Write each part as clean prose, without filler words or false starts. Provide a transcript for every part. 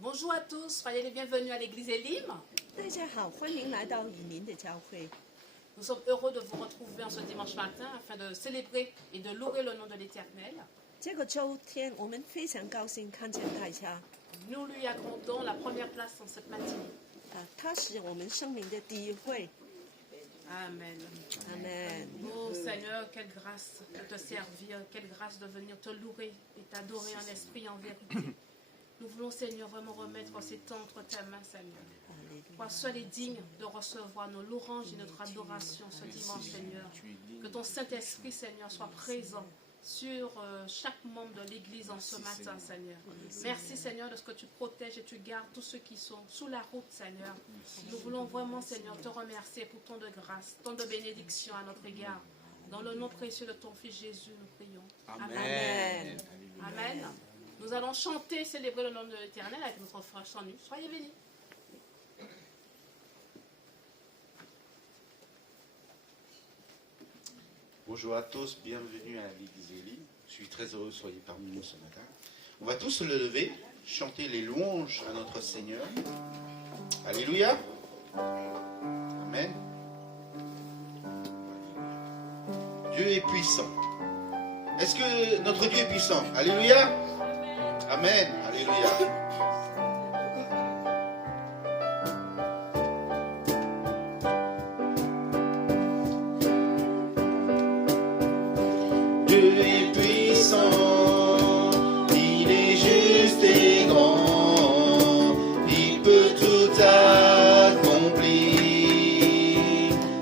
Bonjour à tous, soyez les bienvenus à l'église Elim. 大家好，欢迎来到以林的教会。 Nous sommes heureux de vous retrouver en ce dimanche matin afin de célébrer et de louer le nom de l'Éternel. 这个周天，我们非常高兴看见大家。 Nous lui accordons la première place en cette matinée. 他是我们生命的第一位。 Amen. Amen. Oh Seigneur, quelle grâce de te servir, quelle grâce de venir te louer et t'adorer en esprit et en vérité. Nous voulons, Seigneur, vraiment remettre ces temps entre tes mains, Seigneur. Toi seul est digne de recevoir nos louanges et notre adoration ce dimanche, Seigneur. Que ton Saint-Esprit, Seigneur, soit présent sur chaque membre de l'Église en ce matin, Seigneur. Merci, Seigneur, de ce que tu protèges et tu gardes tous ceux qui sont sous la route, Seigneur. Nous voulons vraiment, Seigneur, te remercier pour ton de grâce, ton de bénédiction à notre égard. Dans le nom précieux de ton Fils Jésus, nous prions. Amen. Amen. Nous allons chanter, célébrer le nom de l'Éternel avec notre frère Chanu. Soyez bénis. Bonjour à tous, bienvenue à l'église Elim. Je suis très heureux que vous soyez parmi nous ce matin. On va tous se lever, chanter les louanges à notre Seigneur. Alléluia. Amen. Dieu est puissant. Est-ce que notre Dieu est puissant? Alléluia. Amen. Alléluia. Dieu est puissant, il est juste et grand, il peut tout accomplir,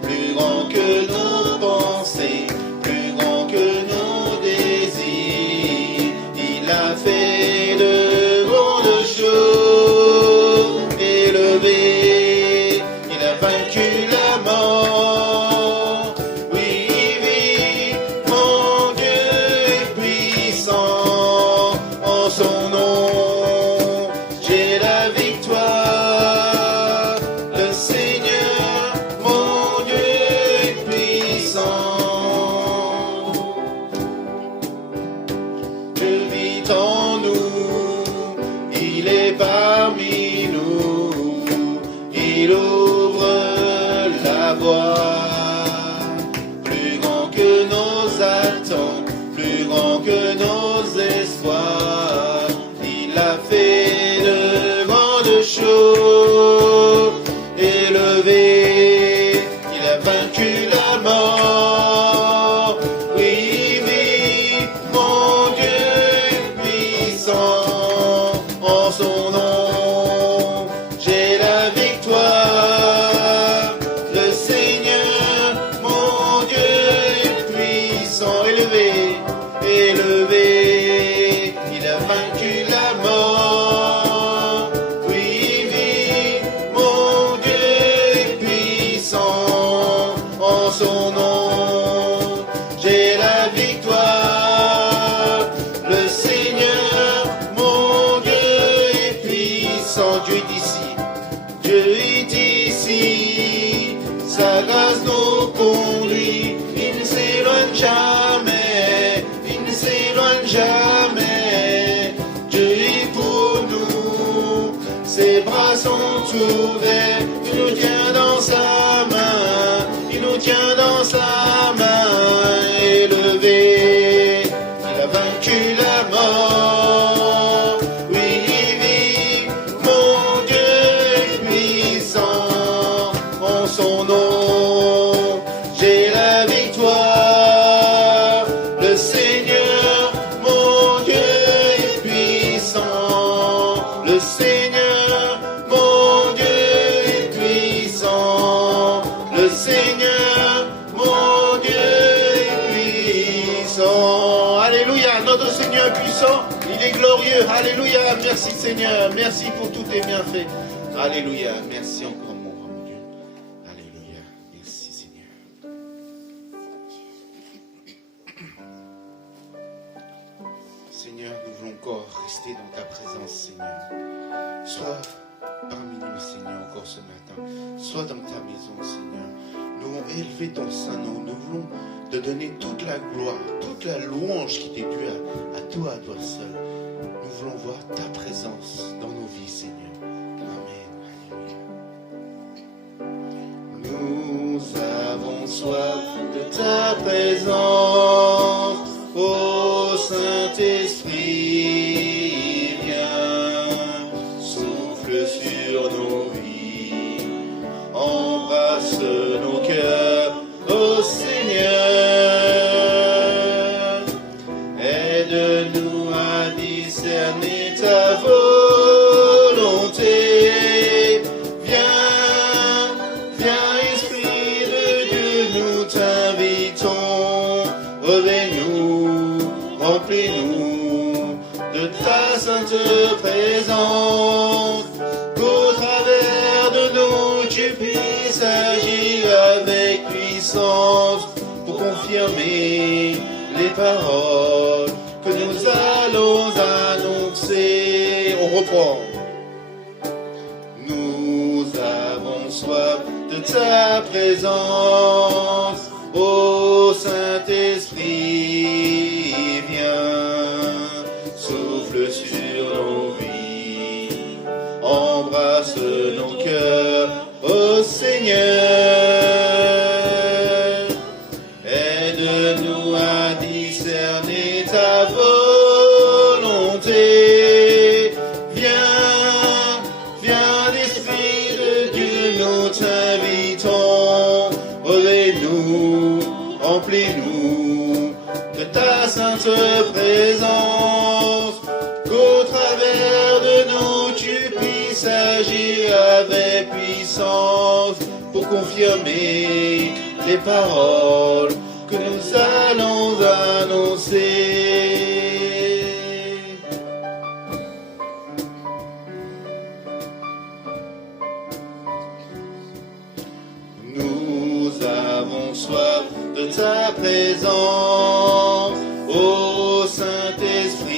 plus grand que nos pensées, plus grand que nos désirs, il a fait de grandes choses, élevées, il a vaincu la mort, oui, oui, mon Dieu est puissant, en son nom, j'ai la victoire, le Seigneur, mon Dieu est puissant. Dieu vit en nous, il est parmi nous, il ouvre la voie, plus grand que nos attentes, plus grand que nos espoirs, il a fait de grandes choses, élevé, il a vaincu la mort, oui, oui, mon Dieu est puissant, en son nom, j'ai la victoire, le Seigneur, mon Dieu est puissant, élevé, élevé, il a vaincu la mort, oui, oui, mon Dieu est puissant, en son nom, j'ai la victoire, le Seigneur, mon Dieu est puissant, Dieu est ici, Dieu est ici, sa grâce nous conduit, il ne s'éloigne jamais, il ne s'éloigne jamais, Dieu est pour nous, ses bras sont ouverts, il nous tient dans sa main, il nous tient dans sa main, élevé, il a vaincu la mort, oui, oui, mon Dieu est puissant, en son nom, j'ai la victoire, le Seigneur, mon Dieu est puissant, le Seigneur, mon Dieu est puissant, le Seigneur, mon Dieu est puissant, alléluia, notre Seigneur est puissant, il est glorieux, alléluia, merci Seigneur, merci pour tous tes bienfaits, alléluia, merci encore mon Dieu, alléluia, merci Seigneur. Seigneur, nous voulons encore rester dans ta présence, Seigneur. Sois parmi nous, Seigneur, encore ce matin. Sois dans ta maison, Seigneur. Nous voulons élever ton saint nom. Nous voulons te donner toute la gloire, toute la louange qui t'est due à toi seul. Nous voulons voir ta présence dans nos vies, Seigneur. ta présence, ô Saint-Esprit, viens, souffle sur nos vies, embrasse nos cœurs, ô Seigneur, aide-nous à discerner ta volonté. Remplis-nous de ta sainte présence, qu'au travers de nous tu puisses agir avec puissance pour confirmer les paroles que nous allons annoncer. On reprend. Nous avons soif de ta présence, ô Saint-Esprit, viens, souffle sur nos vies, embrasse nos cœurs, ô Seigneur, aide-nous à discerner ta volonté, viens, l'Esprit de Dieu, nous t'invitons, revêt-nous, remplis-nous de ta sainte présence, qu'au travers de nous tu puisses agir avec puissance pour confirmer les paroles que nous allons annoncer. Nous avons soif de ta présence, ô Saint-Esprit,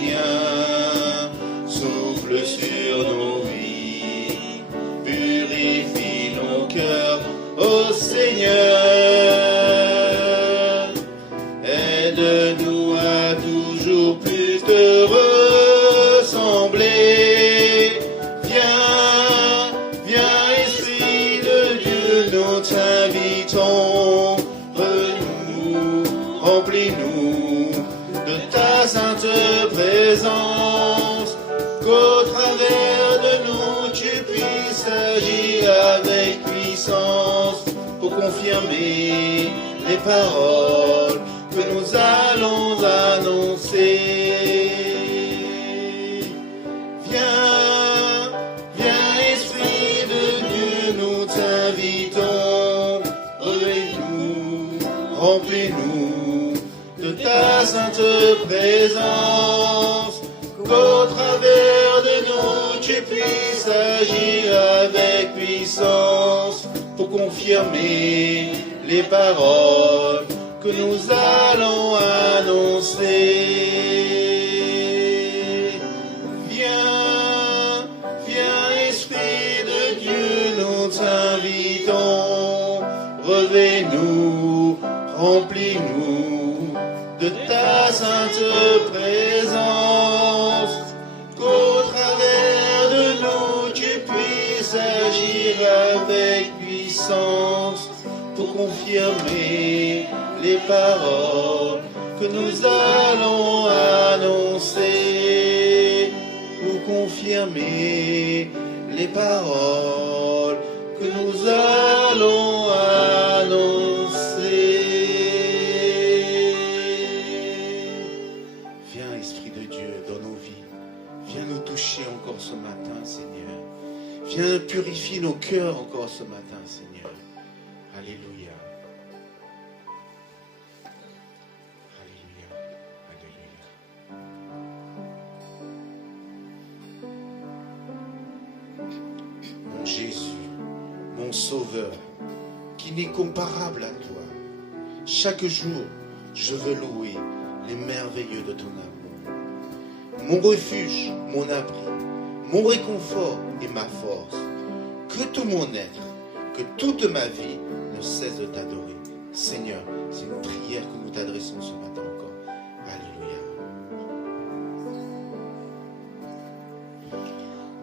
viens, souffle sur nos vies, purifie nos cœurs, ô Seigneur, aide-nous à toujours plus te ressembler, viens, Esprit de Dieu, nous t'invitons, remplis-nous de ta sainte présence, qu'au travers de nous tu puisses agir avec puissance pour confirmer les paroles que nous allons annoncer. Viens, Esprit de Dieu, nous t'invitons, revêt-nous, remplis-nous de ta sainte présence, qu'au travers de nous tu puisses agir avec puissance pour confirmer les paroles que nous allons annoncer. Viens, Esprit de Dieu, nous t'invitons, revêt-nous, remplis-nous de ta sainte présence, qu'au travers de nous tu puisses agir avec puissance pour confirmer les paroles que nous allons annoncer, pour confirmer les paroles que nous allons annoncer. Viens, Esprit de Dieu, dans nos vies. Viens nous toucher encore ce matin, Seigneur. Viens purifier nos cœurs encore ce matin, Seigneur. Alléluia. Alléluia. Alléluia. Mon Jésus, mon Sauveur, qui n'est comparable à toi. Chaque jour, je veux louer les merveilleux de ton amour. Mon refuge, mon abri, mon réconfort et ma force. Que tout mon être, que toute ma vie ne cesse de t'adorer. Seigneur, c'est une prière que nous t'adressons ce matin encore. Alléluia.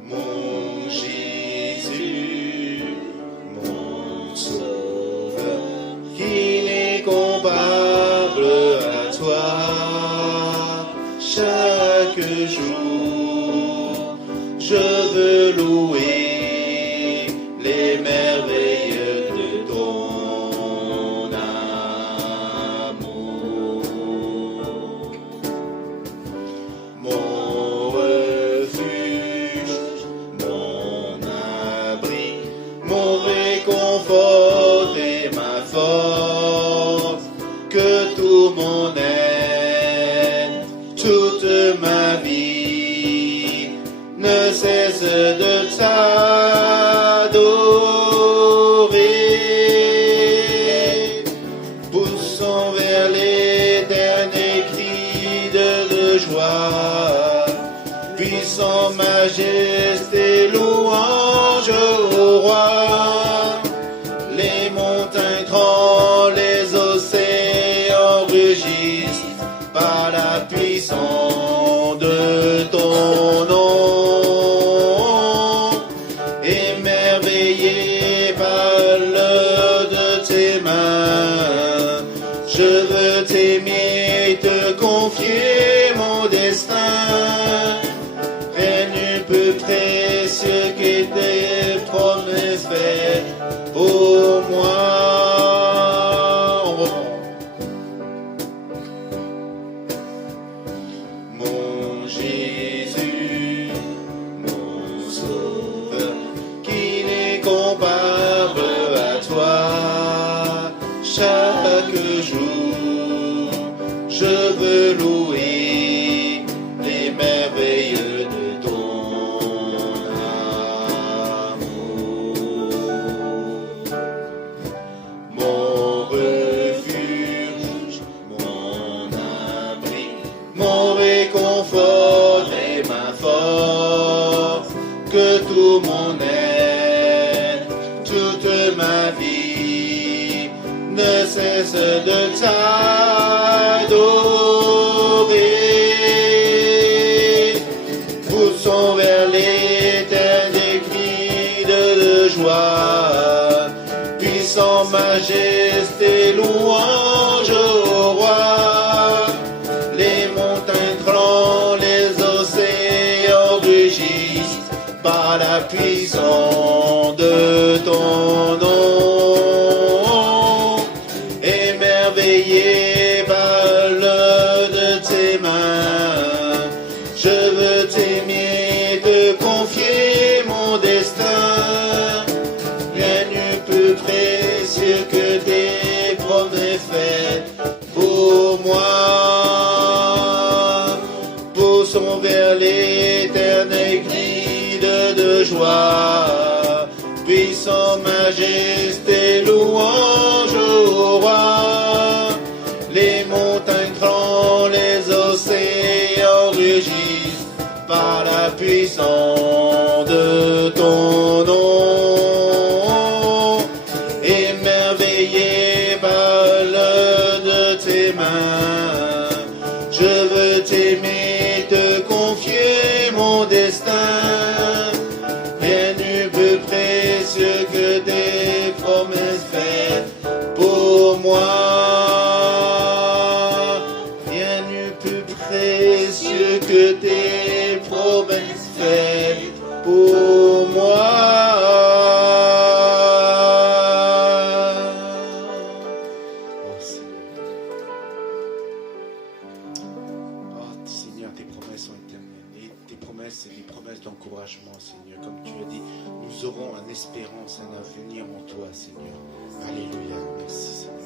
Mon Jésus, mon Sauveur, qui ne cesse de t'adorer. Poussons vers l'éternel cri de joie, puissant majesté, louange au roi. Les montagnes tremblent, les océans rugissent par la puissance de ton nom. Émerveillé par l'œuvre de tes mains, je veux t'aimer, te confier mon destin. Rien n'est plus précieux que tes promesses faites pour moi. On reprend. Mon Jésus, mon Sauveur, qui n'est comparable à toi. Chaque jour, je veux louer les merveilles de ton amour. Mon refuge, mon abri, mon réconfort et ma force, que tout mon être, toute ma vie ne cesse de t'adorer. Poussons vers l'éternel cri de joie, puissant majesté, louange au roi. Les montagnes tremblent, les océans rugissent par la puissance de ton nom. Émerveillé par l'œuvre de tes mains, je veux t'aimer, te confier mon destin. Rien n'est plus précieux que tes promesses faites pour moi. Poussons vers l'éternel cri de joie, puissant majesté, louange au roi. Les montagnes tremblent, les océans rugissent par la puissance de ton nom. Émerveillé par l'œuvre de tes mains, je veux t'aimer, te confier mon destin. Rien n'est plus précieux que tes promesses faites pour moi. Rien n'est plus précieux que tes promesses faites pour moi. Oh Seigneur, tes promesses sont éternelles. Et tes promesses, c'est des promesses d'encouragement, Seigneur. Comme tu as dit, nous aurons une espérance, un avenir en toi, Seigneur. Alléluia. Merci, Seigneur.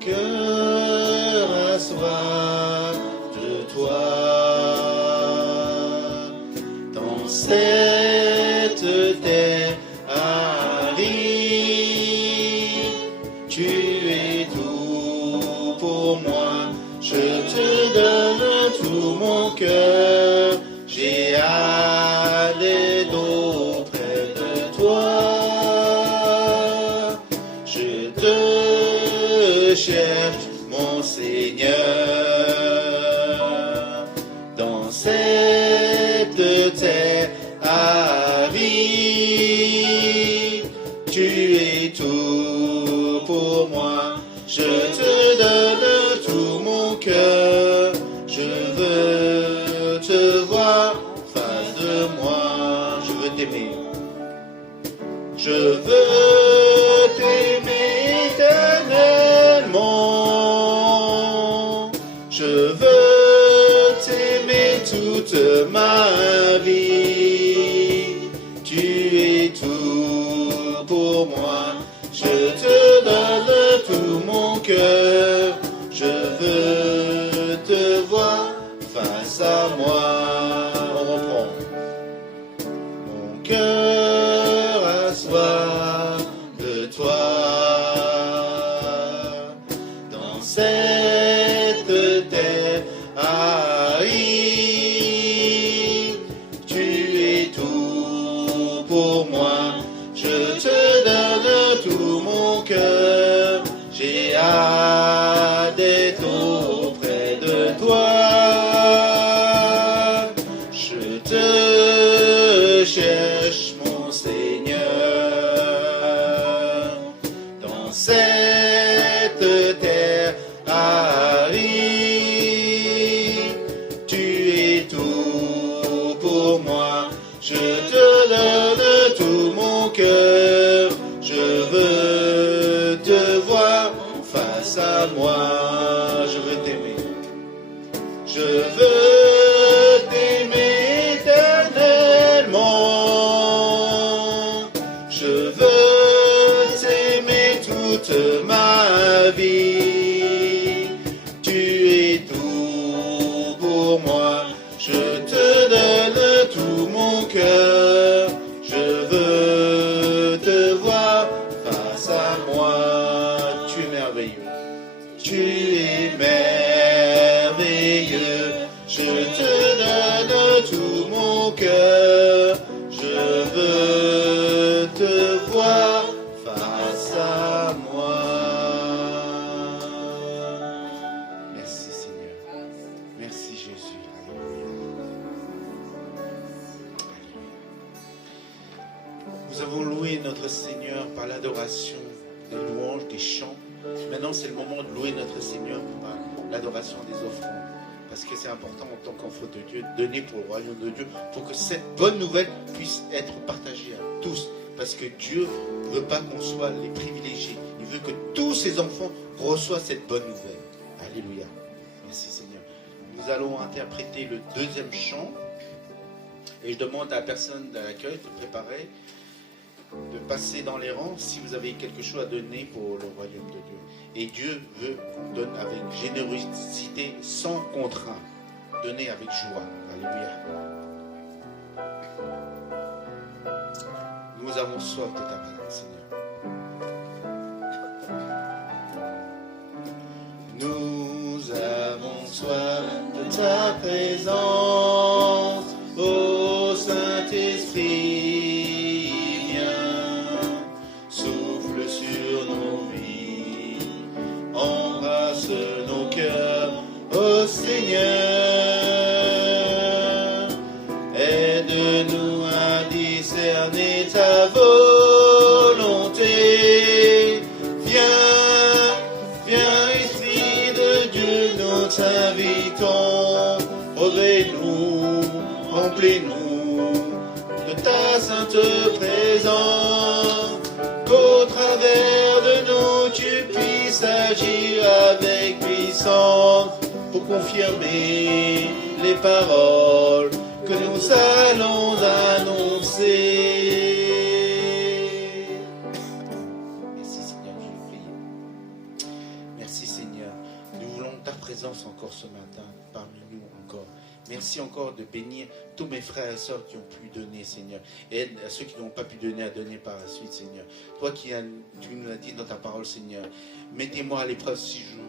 Cœur a soif de toi, dans cette terre aride, tu es tout pour moi, je te donne tout mon cœur, j'ai hâte d'être auprès de toi, je te cherche mon Seigneur, dans cette terre aride, tu es tout pour moi, je te donne tout mon cœur, je veux te voir face de moi, je veux t'aimer. Je veux t'aimer éternellement. Je veux t'aimer toute ma vie. Tu es tout pour moi. Je te donne tout mon cœur. Je veux te voir face à moi. On reprend. Mon cœur a soif de toi. Dans cette terre aride, tu es tout pour moi. Je te donne tout mon cœur. J'ai hâte d'être auprès de toi. Je te cherche, mon Seigneur. Dans cette terre aride, tu es tout pour moi. Je te donne tout mon cœur. Je veux te voir face à moi. Je veux t'aimer. Je veux t'aimer éternellement. Je veux t'aimer toute ma vie. Tu es tout pour moi. Je te donne tout mon cœur. Je veux te voir face à moi. Tu es merveilleux. Tu es merveilleux. Je te donne tout mon cœur. Je veux te voir face à moi. Merci Seigneur. Merci Jésus. Alléluia. Nous avons loué notre Seigneur par l'adoration, des louanges, des chants. Maintenant, c'est le moment de louer notre Seigneur par l'adoration des offrandes. Parce que c'est important en tant qu'enfant de Dieu, de donner pour le royaume de Dieu, pour que cette bonne nouvelle puisse être partagée à tous. Parce que Dieu ne veut pas qu'on soit les privilégiés. Il veut que tous ses enfants reçoivent cette bonne nouvelle. Alléluia. Merci Seigneur. Nous allons interpréter le deuxième chant. Et je demande à la personne de l'accueil de préparer, de passer dans les rangs si vous avez quelque chose à donner pour le royaume de Dieu. Et Dieu veut qu'on donne avec générosité, sans contrainte. Donner avec joie. Alléluia. Nous avons soif de ta parole, Seigneur. Nous avons soif de ta présence, ô Saint-Esprit, viens, souffle sur nos vies, embrasse nos cœurs, ô Seigneur, aide-nous à discerner ta volonté, viens, Esprit de Dieu, nous t'invitons, revêt-nous, remplis-nous de ta sainte présence, qu'au travers de nous tu puisses agir avec puissance pour confirmer les paroles que nous allons annoncer. Merci Seigneur, je vous prie. Merci Seigneur, nous voulons ta présence encore ce matin parmi nous encore. Merci encore de bénir tous mes frères et sœurs qui ont pu donner, Seigneur. Et aide à ceux qui n'ont pas pu donner, à donner par la suite, Seigneur. Toi tu nous l'as dit dans ta parole, Seigneur. Mettez-moi à l'épreuve si je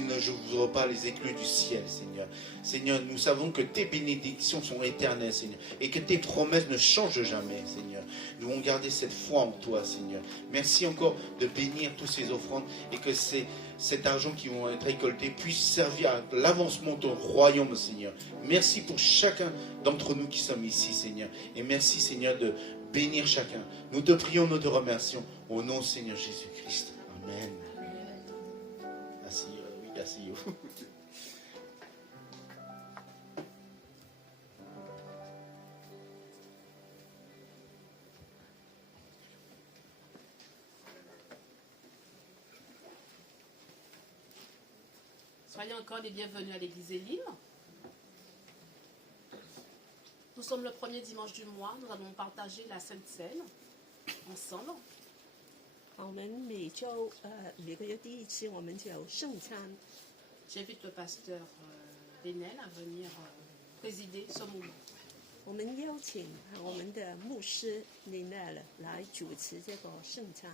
ne j'ouvre pas les écluses du ciel, Seigneur. Seigneur, nous savons que tes bénédictions sont éternelles, Seigneur. Et que tes promesses ne changent jamais, Seigneur. Nous allons garder cette foi en toi, Seigneur. Merci encore de bénir tous ces offrandes et que cet argent qui va être récolté puisse servir à l'avancement de ton royaume, Seigneur. Merci pour chacun d'entre nous qui sommes ici, Seigneur. Et merci, Seigneur, de bénir chacun. Nous te prions, nous te remercions. Au nom, Seigneur Jésus-Christ. Amen. Asseyez-vous. Soyez encore les bienvenus à l'église Élim. Nous sommes le premier dimanche du mois. Nous allons partager la Sainte Seine ensemble. 我们每个月第一次我们就有圣餐， J'invite le pasteur Benel à venir présider ce moment. 我们邀请我们的牧师林奈尔来主持这个圣餐。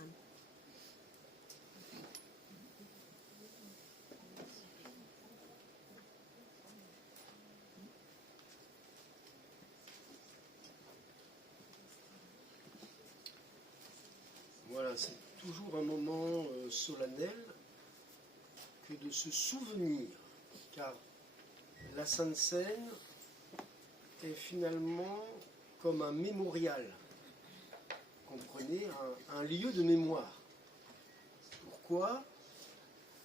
Voilà, c'est toujours un moment solennel que de se souvenir, car la Sainte Seine est finalement comme un mémorial, comprenez, un lieu de mémoire. Pourquoi?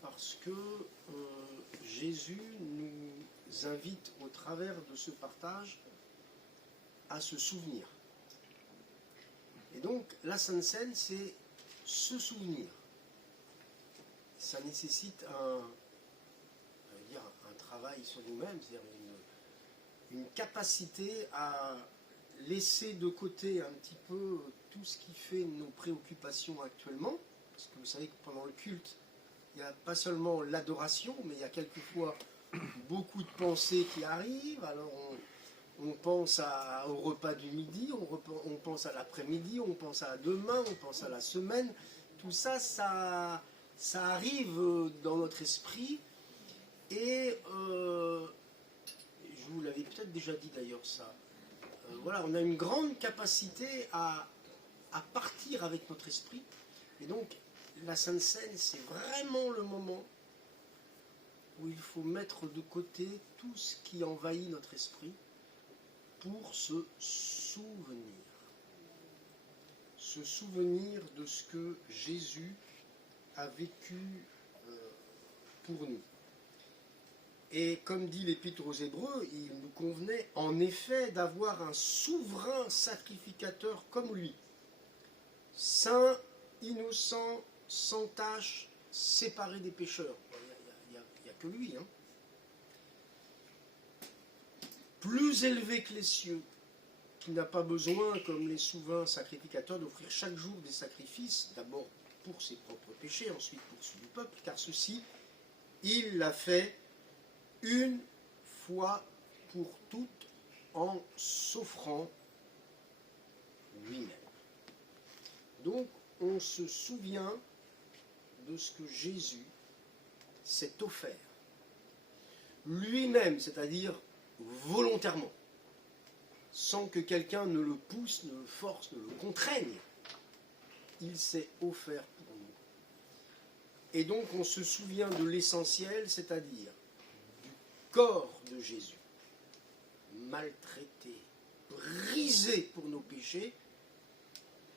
Parce que Jésus nous invite au travers de ce partage à se souvenir. Et donc, la Sainte Seine, c'est se souvenir. Ça nécessite un travail sur nous-mêmes, c'est-à-dire une capacité à laisser de côté un petit peu tout ce qui fait nos préoccupations actuellement. Parce que vous savez que pendant le culte, il n'y a pas seulement l'adoration, mais il y a quelquefois beaucoup de pensées qui arrivent. Alors on pense au repas du midi, on pense à l'après-midi, on pense à demain, on pense à la semaine. Tout ça, ça arrive dans notre esprit. Et je vous l'avais peut-être déjà dit d'ailleurs ça. Voilà, on a une grande capacité à partir avec notre esprit. Et donc, la Sainte Seine, c'est vraiment le moment où il faut mettre de côté tout ce qui envahit notre esprit pour se souvenir. Se souvenir de ce que Jésus a vécu pour nous. Et comme dit l'Épître aux Hébreux, il nous convenait en effet d'avoir un souverain sacrificateur comme lui, saint, innocent, sans tache, séparé des pécheurs. Il n'y a que lui. Hein. Plus élevé que les cieux, qui n'a pas besoin, comme les souverains sacrificateurs, d'offrir chaque jour des sacrifices, d'abord pour ses propres péchés, ensuite pour ceux du peuple, car ceci, il l'a fait une fois pour toutes en s'offrant lui-même. Donc, on se souvient de ce que Jésus s'est offert lui-même, c'est-à-dire volontairement, sans que quelqu'un ne le pousse, ne le force, ne le contraigne. Il s'est offert pour nous. Et donc on se souvient de l'essentiel, c'est-à-dire du corps de Jésus, maltraité, brisé pour nos péchés,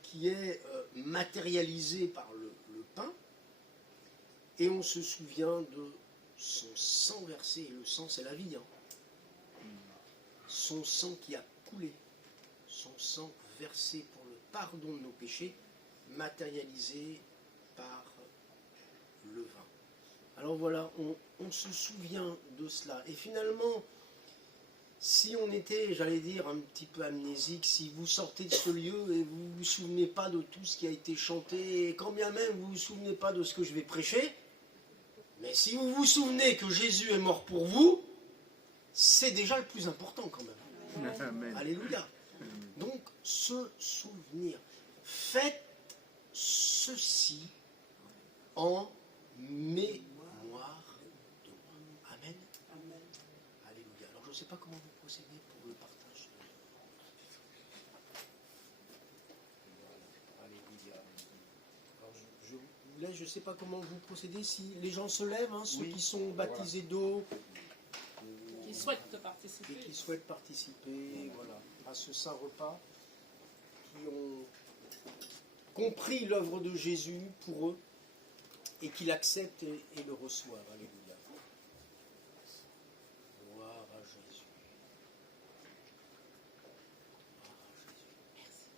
qui est matérialisé par le pain, et on se souvient de son sang versé, et le sang c'est la vie, hein. Son sang qui a coulé, son sang versé pour le pardon de nos péchés, matérialisé par le vin. Alors voilà, on se souvient de cela. Et finalement, si on était, j'allais dire, un petit peu amnésique, si vous sortez de ce lieu et vous ne vous souvenez pas de tout ce qui a été chanté, et quand bien même vous ne vous souvenez pas de ce que je vais prêcher, mais si vous vous souvenez que Jésus est mort pour vous, c'est déjà le plus important quand même. Amen. Alléluia. Donc, se souvenir. Faites ceci en mémoire de moi. Amen. Alléluia. Alors, je ne sais pas comment vous procédez pour le partage. Alléluia. Alors, je ne sais pas comment vous procédez. Si les gens se lèvent, hein, ceux qui sont baptisés d'eau, Qui souhaitent participer. et qui souhaitent participer, voilà, à ce saint repas, qui ont compris l'œuvre de Jésus pour eux et qui l'acceptent et le reçoivent. Alléluia. Gloire à Jésus. Gloire à Jésus. Merci.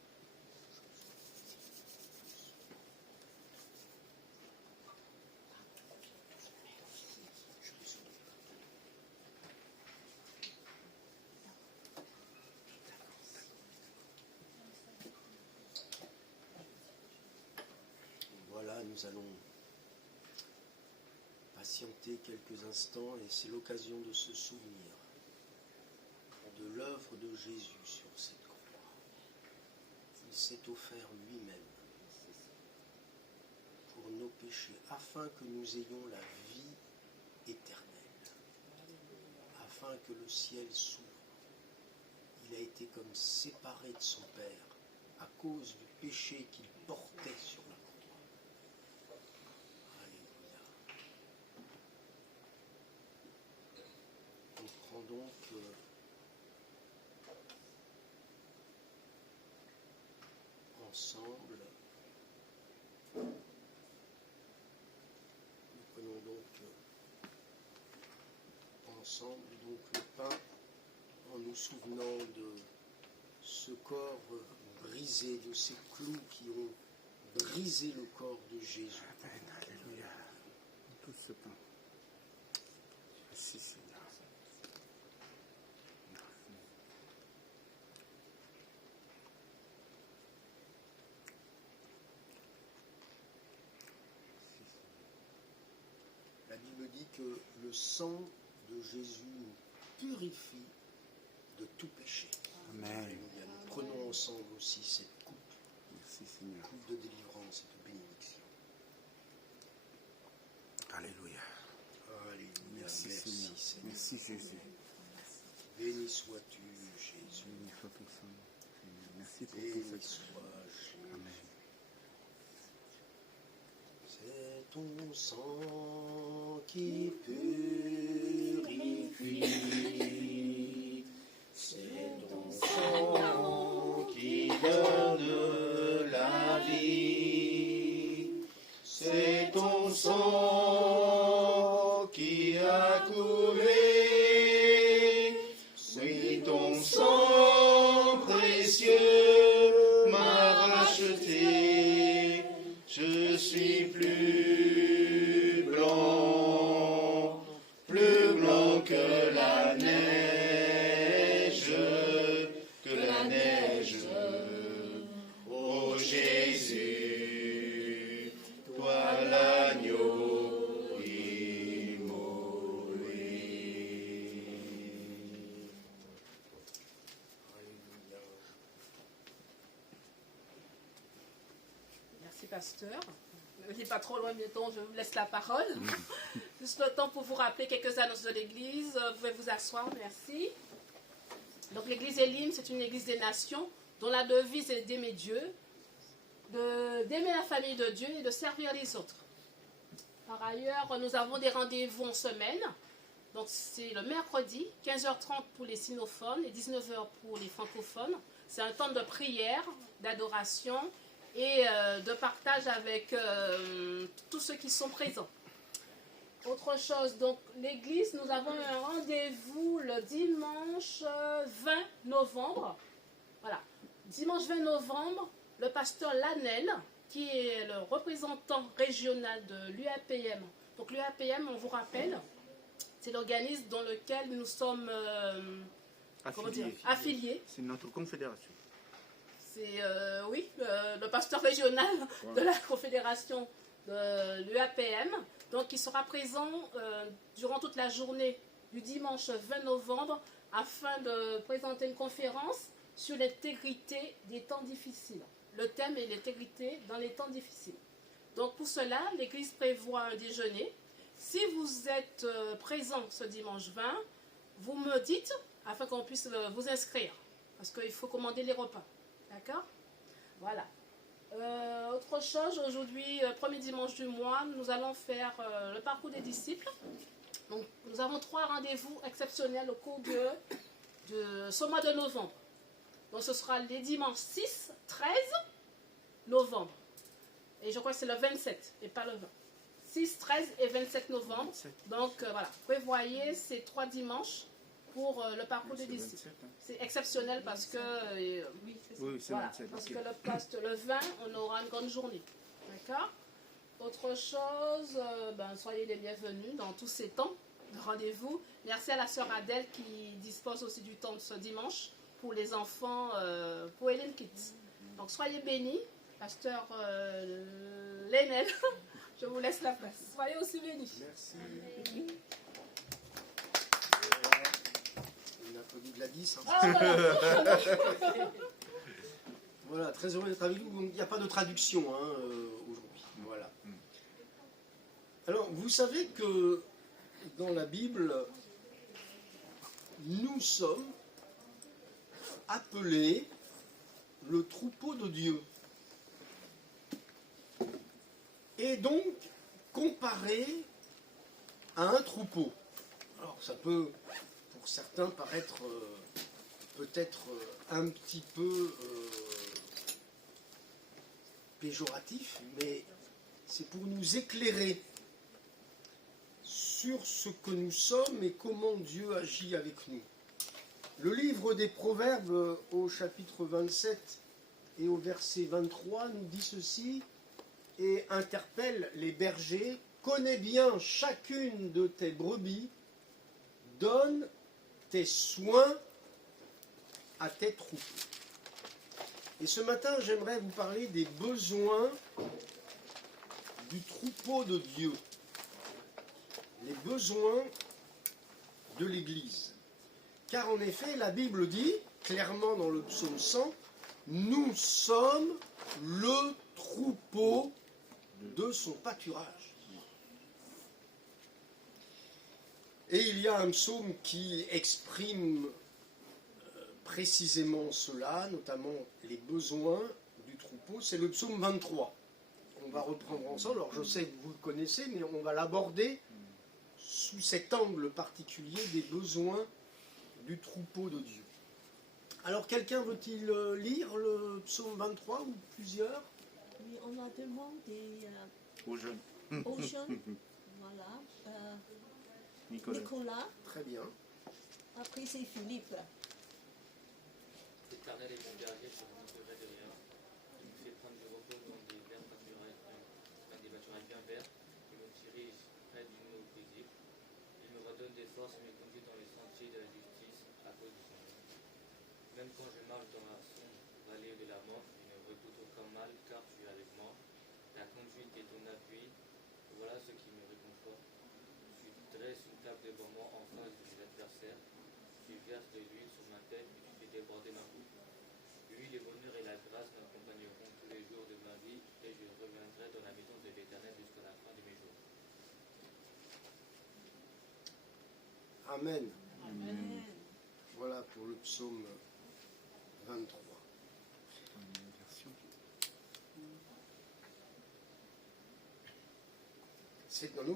Je me souviens. nous allons patienter quelques instants et c'est l'occasion de se souvenir de l'œuvre de Jésus sur cette croix. Il s'est offert lui-même pour nos péchés, afin que nous ayons la vie éternelle, afin que le ciel s'ouvre. Il a été comme séparé de son Père à cause du péché qu'il portait sur la croix. Alléluia. On prend donc ensemble, nous prenons donc ensemble donc le pain en nous souvenant de ce corps brisé, de ces clous qui ont brisé le corps de Jésus. Amen. Alléluia. Tout ce pain. Merci Seigneur. La Bible dit que le sang de Jésus nous purifie de tout péché. Amen. Alléluia. Nous prenons ensemble aussi cette coupe, Merci Seigneur. coupe de délivrance et de bénédiction. Alléluia. Alléluia. Merci Merci Seigneur. Seigneur. Merci Jésus. Béni sois-tu, Jésus. Béni soit ton sang. Seigneur. Merci pour tout Béni ce sois Jésus. Amen. C'est ton sang qui purifie. C'est ton sang qui donne la vie. C'est ton sang qui a coulé. Oui, ton sang précieux m'a racheté. Je suis plus blanc que la neige, Ô Jésus, toi l'agneau immolé. Alléluia. Merci, pasteur. Ne venez pas trop loin, bientôt, je vous laisse la parole. Juste le temps pour vous rappeler quelques annonces de l'église. Vous pouvez vous asseoir, merci. Donc, l'église Elim, c'est une église des nations dont la devise est d'aimer Dieu, d'aimer la famille de Dieu et de servir les autres. Par ailleurs, nous avons des rendez-vous en semaine. Donc, c'est le mercredi, 15h30 pour les sinophones et 19h pour les francophones. C'est un temps de prière, d'adoration et de partage avec tous ceux qui sont présents. Autre chose, donc l'église, nous avons un rendez-vous le dimanche 20 novembre. Voilà, dimanche 20 novembre, le pasteur Lanel, qui est le représentant régional de l'UAPM. Donc l'UAPM, on vous rappelle, c'est l'organisme dans lequel nous sommes affiliés. C'est notre confédération. C'est oui, le pasteur régional de la confédération de l'UAPM. Donc il sera présent durant toute la journée du dimanche 20 novembre afin de présenter une conférence sur l'intégrité des temps difficiles. Le thème est l'intégrité dans les temps difficiles. Donc pour cela, l'Église prévoit un déjeuner. Si vous êtes présent ce dimanche 20, vous me dites afin qu'on puisse vous inscrire. Parce qu'il faut commander les repas. D'accord? Voilà. Autre chose, aujourd'hui, premier dimanche du mois, nous allons faire le parcours des disciples. Donc, nous avons 3 rendez-vous exceptionnels au cours de ce mois de novembre. Donc, ce sera les dimanches 6, 13 novembre. Et je crois que c'est le 27 et pas le 20. 6, 13 et 27 novembre. 27. Donc, voilà. Prévoyez ces 3 dimanches pour le parcours des disciples. 27, hein. C'est exceptionnel parce que, oui, c'est ça. Oui, c'est Voilà, 27, parce ok. que le 20, on aura une grande journée. D'accord? Autre chose, soyez les bienvenus dans tous ces temps de rendez-vous. Merci à la sœur Adèle qui dispose aussi du temps de ce dimanche pour les enfants, pour Hélène Kids. Donc soyez bénis. Pasteur Lénel, je vous laisse la place. Soyez aussi bénis. Merci. On applaudit Gladys. Hein. Ah, voilà. Voilà, très heureux d'être avec vous. Il n'y a pas de traduction aujourd'hui. Voilà. Alors, vous savez que dans la Bible, nous sommes appelés le troupeau de Dieu. Et donc, comparé à un troupeau. Alors, ça peut, pour certains, paraître peut-être un petit peu péjoratif, mais c'est pour nous éclairer sur ce que nous sommes et comment Dieu agit avec nous. Le livre des Proverbes au chapitre 27 et au verset 23 nous dit ceci et interpelle les bergers: connais bien chacune de tes brebis, donne tes soins à tes troupeaux. Et ce matin, j'aimerais vous parler des besoins du troupeau de Dieu, les besoins de l'Église. Car en effet, la Bible dit clairement dans le psaume 100, nous sommes le troupeau de son pâturage. Et il y a un psaume qui exprime précisément cela, notamment les besoins du troupeau, c'est le psaume 23. On va reprendre ensemble, alors je sais que vous le connaissez, mais on va l'aborder sous cet angle particulier des besoins du troupeau de Dieu. Alors quelqu'un veut-il lire le psaume 23 ou plusieurs? Oui, on a demandé Aux jeunes. aux jeunes, voilà, Nicolas, Très bien. après c'est Philippe. L'Éternel est mon berger, je ne manquerai de rien. Il me fait prendre du repos dans des verts pâturages bien verts. Il me dirige près d'une eau paisible. Il me redonne des forces et me conduit dans les sentiers de la justice à cause de son nom. Même quand je marche dans la sombre vallée de la mort, je ne redoute aucun mal car tu es avec moi. Ta conduite est ton appui. Voilà ce qui me réconforte. Tu dresses une table devant moi en face de mes adversaires. Tu verses de l'huile sur ma tête et tu fais déborder ma coupe. Lui, le bonheur et la grâce m'accompagneront tous les jours de ma vie et je reviendrai dans la maison de l'Éternel jusqu'à la fin de mes jours. Amen. Amen. Voilà pour le psaume 23. C'est un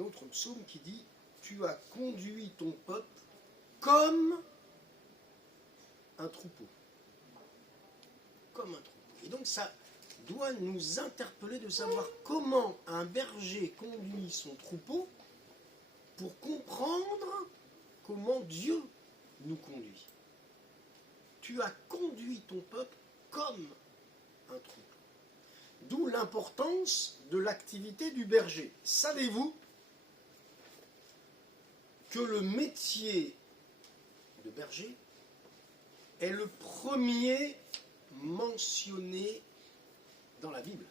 autre psaume qui dit « Tu as conduit ton peuple comme un troupeau. » Comme un troupeau. Et donc ça doit nous interpeller de savoir comment un berger conduit son troupeau pour comprendre comment Dieu nous conduit. Tu as conduit ton peuple comme un troupeau. D'où l'importance de l'activité du berger. Savez-vous que le métier de berger est le premier mentionné dans la Bible?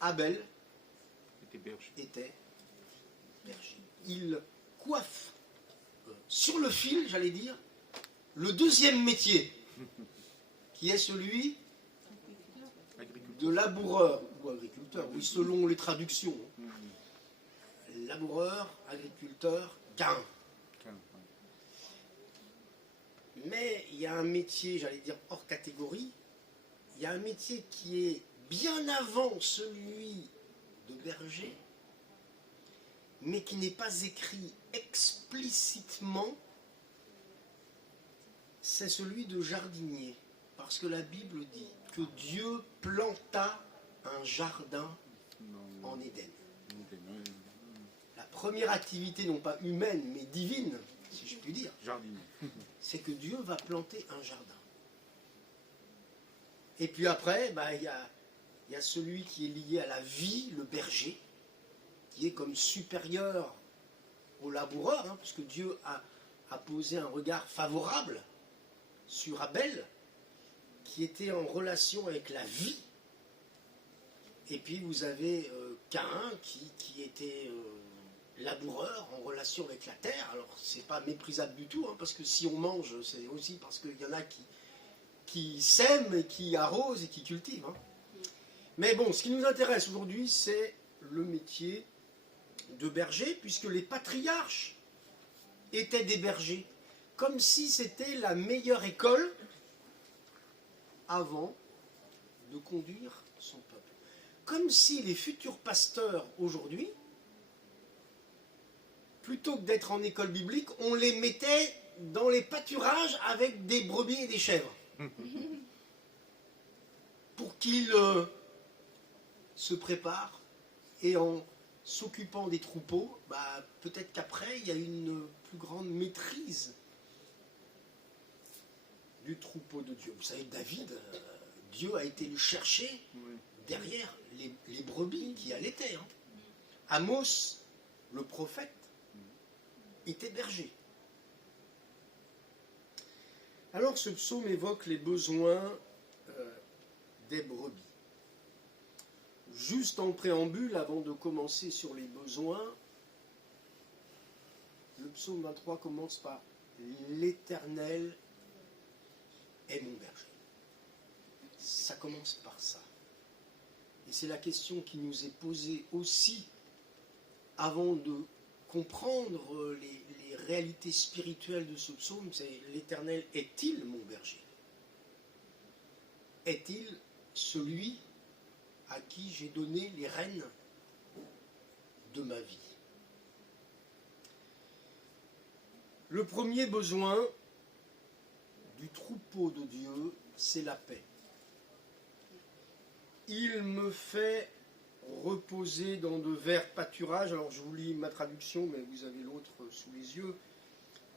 Abel était berger. Il coiffe sur le fil, j'allais dire, le deuxième métier, qui est celui de laboureur ou agriculteur, oui, selon les traductions. Laboureur, agriculteur, gain. Mais il y a un métier, j'allais dire, hors catégorie. Il y a un métier qui est bien avant celui de berger, mais qui n'est pas écrit explicitement, c'est celui de jardinier. Parce que la Bible dit que Dieu planta un jardin en Éden. La première activité, non pas humaine, mais divine, si je puis dire, Jardinier. c'est que Dieu va planter un jardin. Et puis après, il y a celui qui est lié à la vie, le berger, qui est comme supérieur au laboureur, parce que Dieu a posé un regard favorable sur Abel, qui était en relation avec la vie. Et puis vous avez Caïn qui était laboureur en relation avec la terre. Alors c'est pas méprisable du tout, hein, parce que si on mange, c'est aussi parce qu'il y en a qui sèment et qui arrosent et qui cultivent. Hein. Mais bon, ce qui nous intéresse aujourd'hui, c'est le métier de berger, puisque les patriarches étaient des bergers, comme si c'était la meilleure école avant de conduire son peuple. Comme si les futurs pasteurs aujourd'hui, plutôt que d'être en école biblique, on les mettait dans les pâturages avec des brebis et des chèvres. Pour qu'ils se préparent et en s'occupant des troupeaux, peut-être qu'après, il y a une plus grande maîtrise du troupeau de Dieu. Vous savez, David, Dieu a été le chercher derrière les brebis qui allaitaient. Hein. Amos, le prophète, était berger. Alors ce psaume évoque les besoins des brebis. Juste en préambule, avant de commencer sur les besoins, le psaume 23 commence par « L'Éternel est mon berger ». Ça commence par ça. Et c'est la question qui nous est posée aussi avant de comprendre les réalités spirituelles de ce psaume, c'est « L'Éternel est-il mon berger » Est-il celui à qui j'ai donné les rênes de ma vie? Le premier besoin du troupeau de Dieu, c'est la paix. Il me fait reposer dans de verts pâturages. Alors je vous lis ma traduction, mais vous avez l'autre sous les yeux.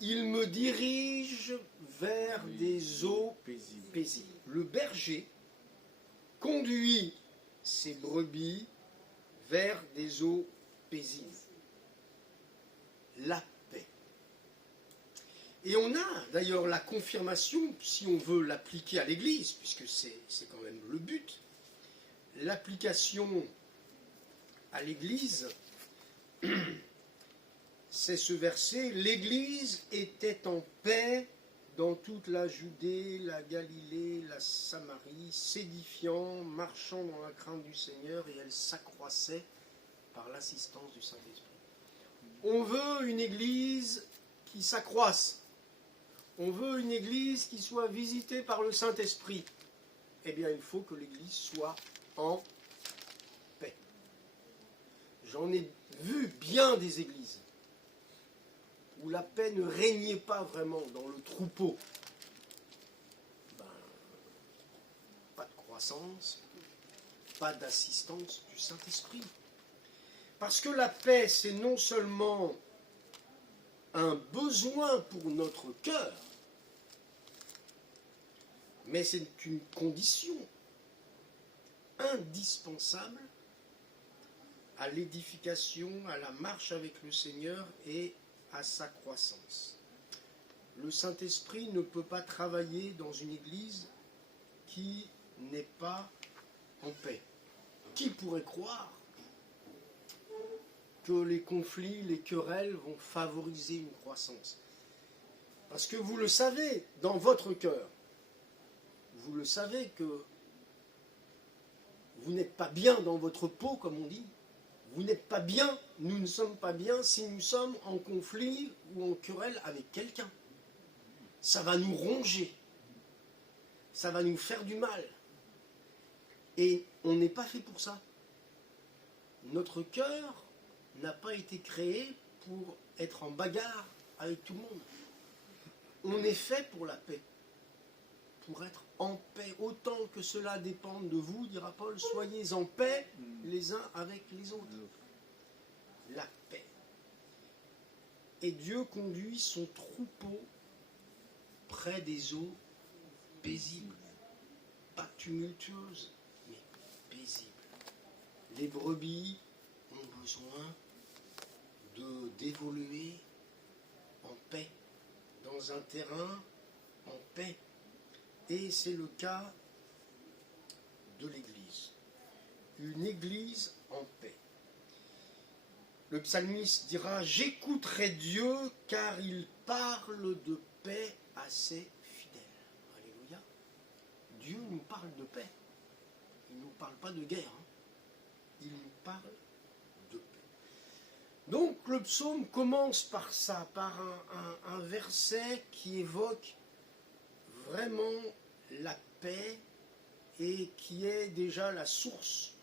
Il me dirige vers des eaux paisibles. Le berger conduit ses brebis vers des eaux paisibles. La paix. Et on a d'ailleurs la confirmation, si on veut l'appliquer à l'Église, puisque c'est quand même le but, l'application à l'Église, c'est ce verset, l'Église était en paix dans toute la Judée, la Galilée, la Samarie, s'édifiant, marchant dans la crainte du Seigneur, et elle s'accroissait par l'assistance du Saint-Esprit. On veut une Église qui s'accroisse. On veut une Église qui soit visitée par le Saint-Esprit. Eh bien, il faut que l'Église soit en paix. J'en ai vu bien des églises où la paix ne régnait pas vraiment dans le troupeau. Pas de croissance, pas d'assistance du Saint-Esprit. Parce que la paix, c'est non seulement un besoin pour notre cœur, mais c'est une condition indispensable à l'édification, à la marche avec le Seigneur et à sa croissance. Le Saint-Esprit ne peut pas travailler dans une église qui n'est pas en paix. Qui pourrait croire que les conflits, les querelles vont favoriser une croissance? Parce que vous le savez, dans votre cœur, vous le savez que vous n'êtes pas bien dans votre peau, comme on dit. Vous n'êtes pas bien, nous ne sommes pas bien si nous sommes en conflit ou en querelle avec quelqu'un. Ça va nous ronger. Ça va nous faire du mal. Et on n'est pas fait pour ça. Notre cœur n'a pas été créé pour être en bagarre avec tout le monde. On est fait pour la paix. Pour être en paix, autant que cela dépende de vous, dira Paul, soyez en paix les uns avec les autres. La paix. Et Dieu conduit son troupeau près des eaux paisibles, pas tumultueuses, mais paisibles. Les brebis ont besoin d'évoluer en paix, dans un terrain en paix. Et c'est le cas de l'Église. Une Église en paix. Le psalmiste dira « J'écouterai Dieu car il parle de paix à ses fidèles. » Alléluia. Dieu nous parle de paix. Il ne nous parle pas de guerre. Il nous parle de paix. Donc le psaume commence par ça, par un verset qui évoque vraiment la paix et qui est déjà la source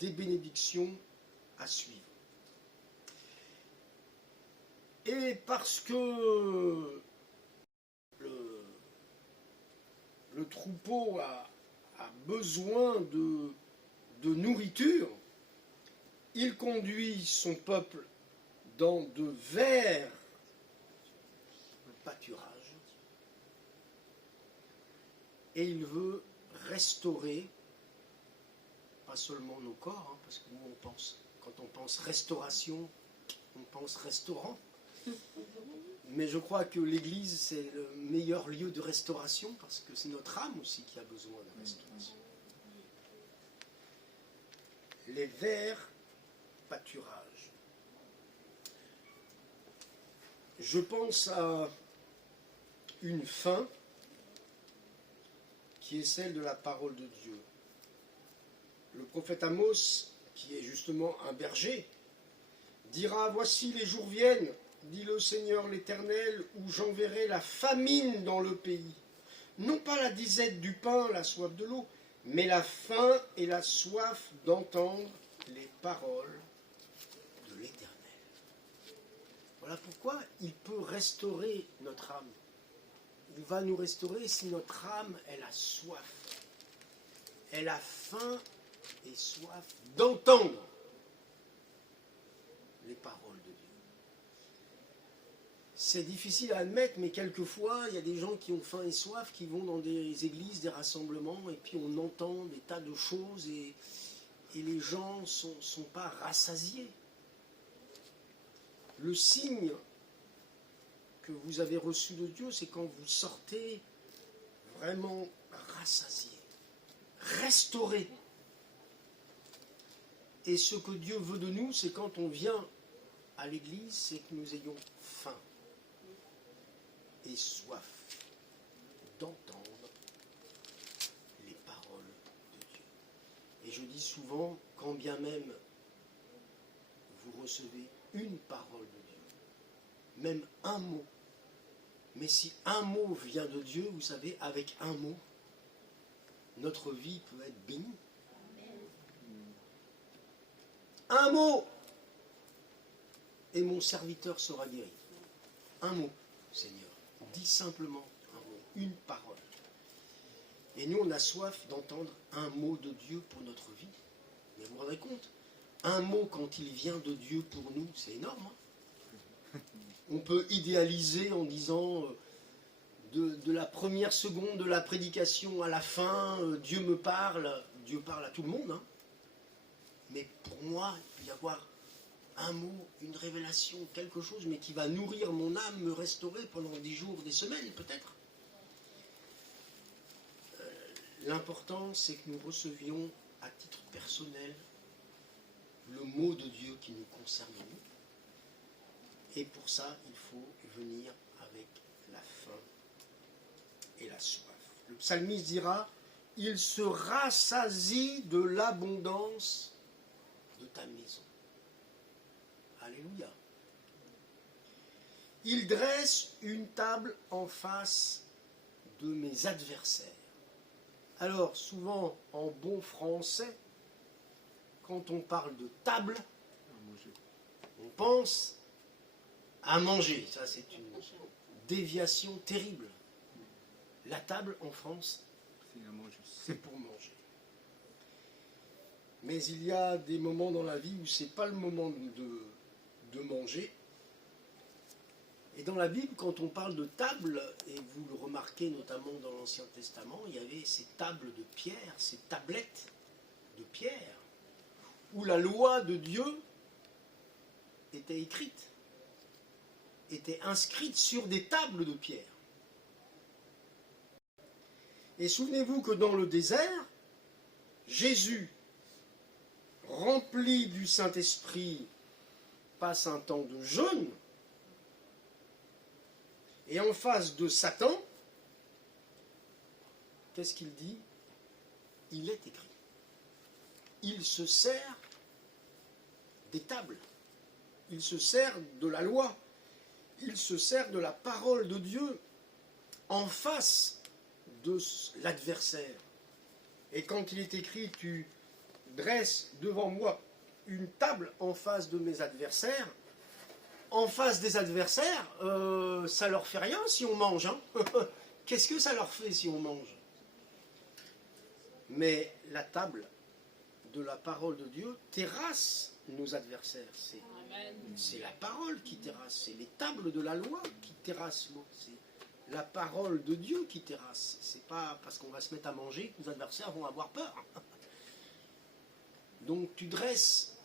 des bénédictions à suivre. Et parce que le troupeau a besoin de nourriture, il conduit son peuple dans de verts pâturages et il veut restaurer, pas seulement nos corps, parce que nous quand on pense restauration, on pense restaurant, mais je crois que l'Église c'est le meilleur lieu de restauration parce que c'est notre âme aussi qui a besoin de restauration. Les verts pâturages. Je pense à une fin qui est celle de la parole de Dieu. Le prophète Amos, qui est justement un berger, dira « Voici les jours viennent, dit le Seigneur l'Éternel, où j'enverrai la famine dans le pays. Non pas la disette du pain, la soif de l'eau, mais la faim et la soif d'entendre les paroles de l'Éternel. » Voilà pourquoi il peut restaurer notre âme. Il va nous restaurer si notre âme, elle a soif. Elle a faim et soif d'entendre les paroles de Dieu. C'est difficile à admettre, mais quelquefois, il y a des gens qui ont faim et soif, qui vont dans des églises, des rassemblements, et puis on entend des tas de choses, et les gens ne sont pas rassasiés. Le signe que vous avez reçu de Dieu, c'est quand vous sortez vraiment rassasié, restauré. Et ce que Dieu veut de nous, c'est quand on vient à l'église, c'est que nous ayons faim et soif d'entendre les paroles de Dieu. Et je dis souvent, quand bien même vous recevez une parole de Dieu, même un mot, mais si un mot vient de Dieu, vous savez, avec un mot, notre vie peut être bénie. Un mot, et mon serviteur sera guéri. Un mot, Seigneur. Dis simplement un mot, une parole. Et nous, on a soif d'entendre un mot de Dieu pour notre vie. Mais vous vous rendez compte, un mot, quand il vient de Dieu pour nous, c'est énorme. On peut idéaliser en disant de la première seconde de la prédication à la fin, Dieu me parle, Dieu parle à tout le monde. Mais pour moi, il peut y avoir un mot, une révélation, quelque chose, mais qui va nourrir mon âme, me restaurer pendant des jours, des semaines peut-être. L'important, c'est que nous recevions à titre personnel le mot de Dieu qui nous concerne nous. Et pour ça, il faut venir avec la faim et la soif. Le psalmiste dira, « Il se rassasie de l'abondance de ta maison. » Alléluia. « Il dresse une table en face de mes adversaires. » Alors, souvent, en bon français, quand on parle de table, on pense à manger. Ça, c'est une déviation terrible. La table, en France, c'est pour manger. Mais il y a des moments dans la vie où ce n'est pas le moment de manger. Et dans la Bible, quand on parle de table, et vous le remarquez notamment dans l'Ancien Testament, il y avait ces tables de pierre, ces tablettes de pierre, où la loi de Dieu était écrite, était inscrite sur des tables de pierre. Et souvenez-vous que dans le désert, Jésus, rempli du Saint-Esprit, passe un temps de jeûne, et en face de Satan, qu'est-ce qu'il dit? Il est écrit. Il se sert des tables, il se sert de la loi, il se sert de la parole de Dieu en face de l'adversaire. Et quand il est écrit, tu dresses devant moi une table en face de mes adversaires, en face des adversaires, ça leur fait rien si on mange. Hein. Qu'est-ce que ça leur fait si on mange? Mais la table de la parole de Dieu terrasse nos adversaires. C'est la parole qui terrasse, c'est les tables de la loi qui terrassent l'autre. C'est la parole de Dieu qui terrasse. C'est pas parce qu'on va se mettre à manger que nos adversaires vont avoir peur. Donc tu dresses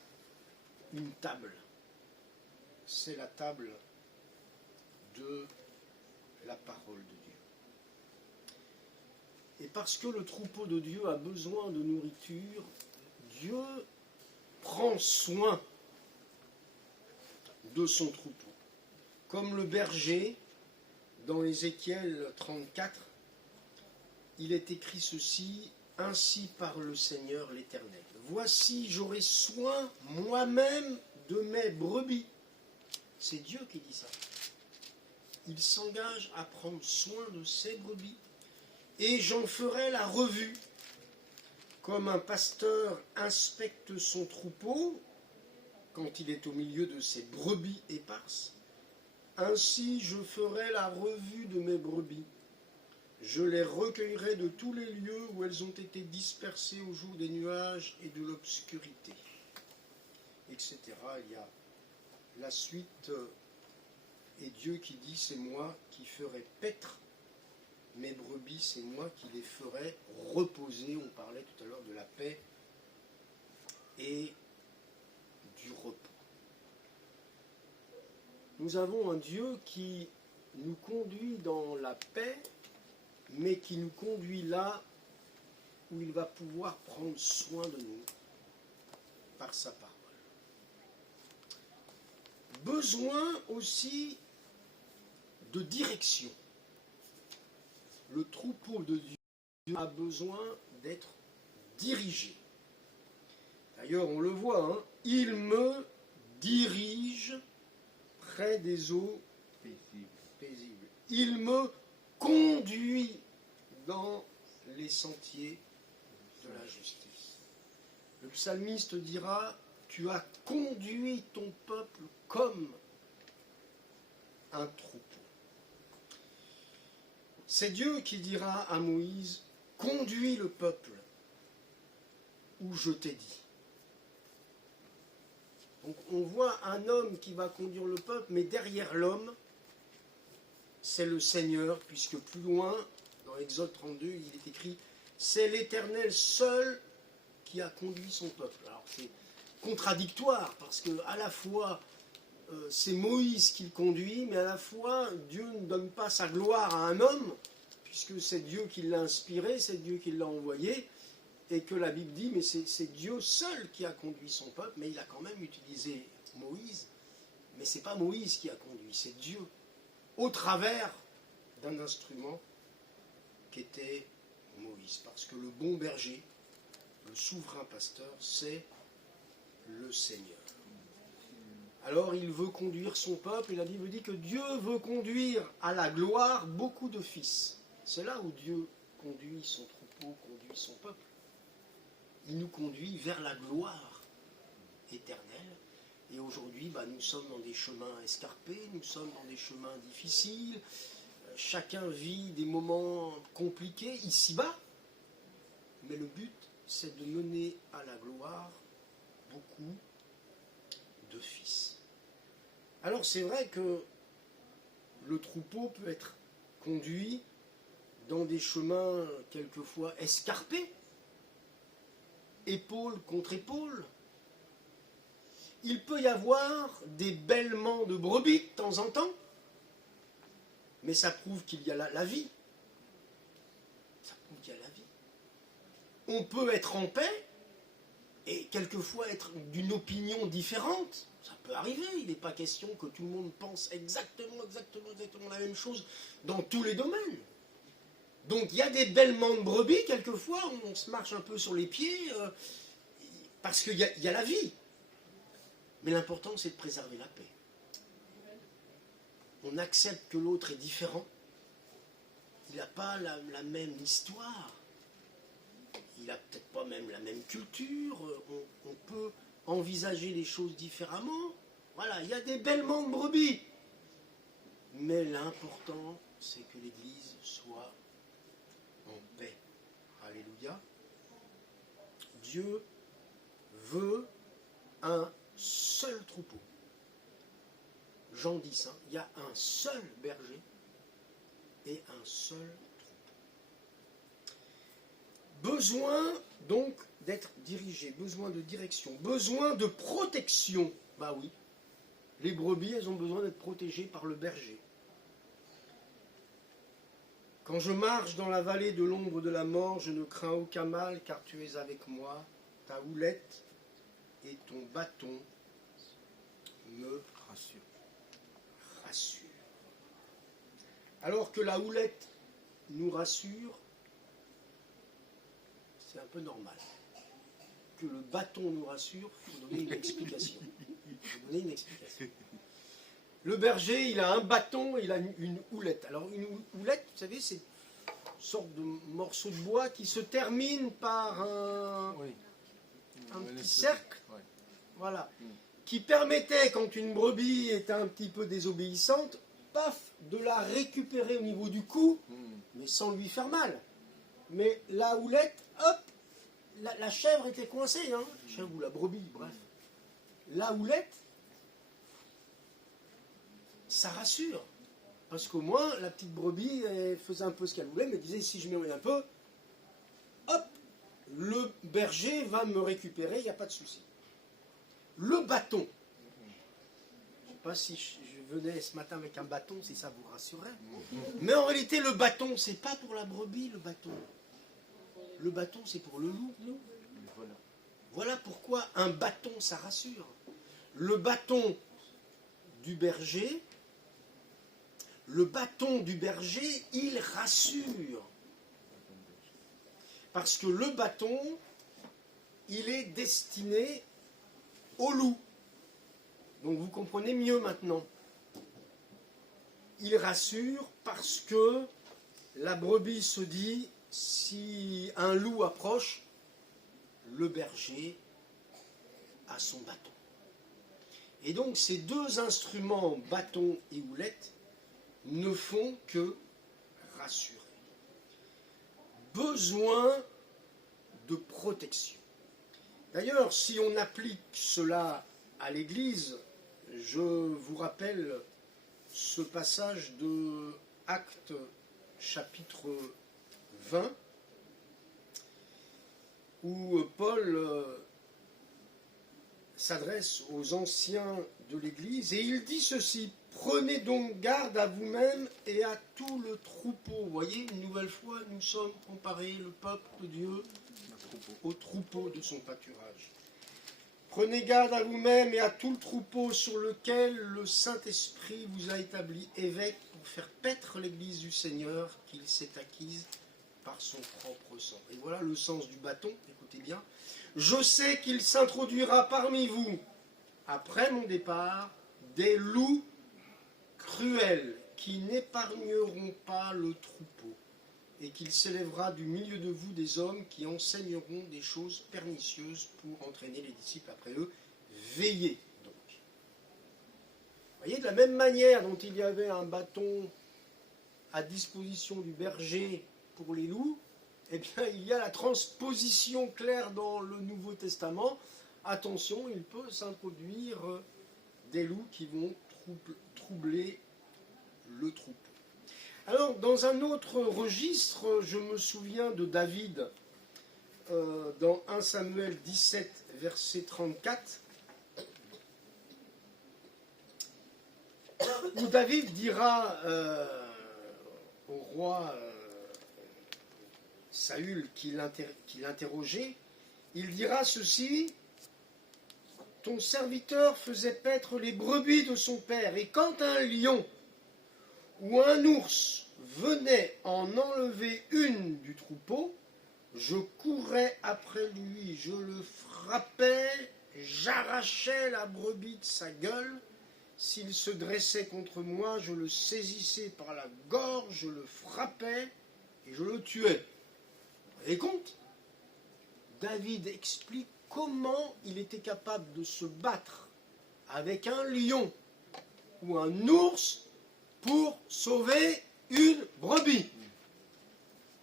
une table. C'est la table de la parole de Dieu. Et parce que le troupeau de Dieu a besoin de nourriture, Dieu prend soin de son troupeau. Comme le berger, dans Ézéchiel 34, il est écrit ceci: ainsi parle le Seigneur l'Éternel. Voici, j'aurai soin moi-même de mes brebis. C'est Dieu qui dit ça. Il s'engage à prendre soin de ses brebis. Et j'en ferai la revue. Comme un pasteur inspecte son troupeau quand il est au milieu de ses brebis éparses, ainsi je ferai la revue de mes brebis. Je les recueillerai de tous les lieux où elles ont été dispersées au jour des nuages et de l'obscurité, etc. Il y a la suite, et Dieu qui dit: c'est moi qui ferai paître mes brebis, c'est moi qui les ferai reposer. On parlait tout à l'heure de la paix et du repos. Nous avons un Dieu qui nous conduit dans la paix, mais qui nous conduit là où il va pouvoir prendre soin de nous par sa parole. Besoin aussi de direction. Le troupeau de Dieu a besoin d'être dirigé. D'ailleurs, on le voit, hein, il me dirige près des eaux paisibles. Il me conduit dans les sentiers de la justice. Le psalmiste dira: tu as conduit ton peuple comme un troupeau. C'est Dieu qui dira à Moïse: conduis le peuple où je t'ai dit. Donc on voit un homme qui va conduire le peuple, mais derrière l'homme, c'est le Seigneur, puisque plus loin, dans Exode 32, il est écrit: c'est l'Éternel seul qui a conduit son peuple. Alors c'est contradictoire, parce que à la fois c'est Moïse qui le conduit, mais à la fois Dieu ne donne pas sa gloire à un homme, puisque c'est Dieu qui l'a inspiré, c'est Dieu qui l'a envoyé, et que la Bible dit, mais c'est Dieu seul qui a conduit son peuple, mais il a quand même utilisé Moïse, mais c'est pas Moïse qui a conduit, c'est Dieu, au travers d'un instrument qui était Moïse, parce que le bon berger, le souverain pasteur, c'est le Seigneur. Alors il veut conduire son peuple, et la Bible dit que Dieu veut conduire à la gloire beaucoup de fils. C'est là où Dieu conduit son troupeau, conduit son peuple. Il nous conduit vers la gloire éternelle. Et aujourd'hui, nous sommes dans des chemins escarpés, nous sommes dans des chemins difficiles. Chacun vit des moments compliqués ici-bas. Mais le but, c'est de mener à la gloire beaucoup de fils. Alors c'est vrai que le troupeau peut être conduit dans des chemins quelquefois escarpés, épaule contre épaule. Il peut y avoir des bêlements de brebis de temps en temps, mais ça prouve qu'il y a la vie. Ça prouve qu'il y a la vie. on peut être en paix et quelquefois être d'une opinion différente. Ça peut arriver, il n'est pas question que tout le monde pense exactement la même chose dans tous les domaines. Donc il y a des bêlements de brebis, quelquefois, on se marche un peu sur les pieds, parce qu'il y a la vie. Mais l'important, c'est de préserver la paix. On accepte que l'autre est différent. Il n'a pas la même histoire. Il n'a peut-être pas même la même culture. On peut envisager les choses différemment. Voilà, il y a des bêlements de brebis. Mais l'important, c'est que l'Église soit en paix. Alléluia. Dieu veut un seul troupeau. Jean 10, hein, il y a un seul berger et un seul troupeau. Besoin donc d'être dirigé, besoin de direction, besoin de protection. Bah oui, les brebis, elles ont besoin d'être protégées par le berger. Quand je marche dans la vallée de l'ombre de la mort, je ne crains aucun mal, car tu es avec moi, ta houlette et ton bâton me rassure. Alors que la houlette nous rassure, c'est un peu normal. Que le bâton nous rassure, il faut donner une explication. Le berger, il a un bâton, il a une houlette. Alors une houlette, vous savez, c'est une sorte de morceau de bois qui se termine par un petit cercle. Ouais. Voilà. Qui permettait, quand une brebis était un petit peu désobéissante, paf, de la récupérer au niveau du cou, mais sans lui faire mal. Mais la houlette, hop, la chèvre était coincée, hein, la chèvre ou la brebis, bref. La houlette, ça rassure. Parce qu'au moins, la petite brebis, elle faisait un peu ce qu'elle voulait, mais disait, si je m'éloigne un peu, hop, le berger va me récupérer, il n'y a pas de souci. Le bâton. Je ne sais pas si je venais ce matin avec un bâton, si ça vous rassurait. Mais en réalité, le bâton, c'est pas pour la brebis, le bâton. Le bâton, c'est pour le loup. Voilà pourquoi un bâton, ça rassure. Le bâton du berger, il rassure. Parce que le bâton, il est destiné au loup. Donc vous comprenez mieux maintenant. Il rassure parce que la brebis se dit, si un loup approche, le berger a son bâton. Et donc ces deux instruments, bâton et houlette, ne font que rassurer. Besoin de protection. D'ailleurs, si on applique cela à l'Église, je vous rappelle ce passage de Actes chapitre 20, où Paul s'adresse aux anciens de l'Église et il dit ceci: prenez donc garde à vous-même et à tout le troupeau. Vous voyez, une nouvelle fois, nous sommes comparés, le peuple de Dieu, au troupeau de son pâturage. Prenez garde à vous-même et à tout le troupeau sur lequel le Saint-Esprit vous a établi évêque pour faire paître l'Église du Seigneur qu'il s'est acquise par son propre sang. Et voilà le sens du bâton, écoutez bien. Je sais qu'il s'introduira parmi vous, après mon départ, des loups cruels qui n'épargneront pas le troupeau, et qu'il s'élèvera du milieu de vous des hommes qui enseigneront des choses pernicieuses pour entraîner les disciples après eux. Veillez donc. Vous voyez, de la même manière dont il y avait un bâton à disposition du berger pour les loups, eh bien, il y a la transposition claire dans le Nouveau Testament. Attention, il peut s'introduire des loups qui vont troubler le troupeau. Alors, dans un autre registre, je me souviens de David, dans 1 Samuel 17, verset 34, où David dira au roi Saül qui l'interrogeait, il dira ceci: ton serviteur faisait paître les brebis de son père, et quand un lion ou un ours venait en enlever une du troupeau, je courais après lui, je le frappais, j'arrachais la brebis de sa gueule. S'il se dressait contre moi, je le saisissais par la gorge, je le frappais et je le tuais. Vous avez compte? David explique comment il était capable de se battre avec un lion ou un ours pour sauver une brebis.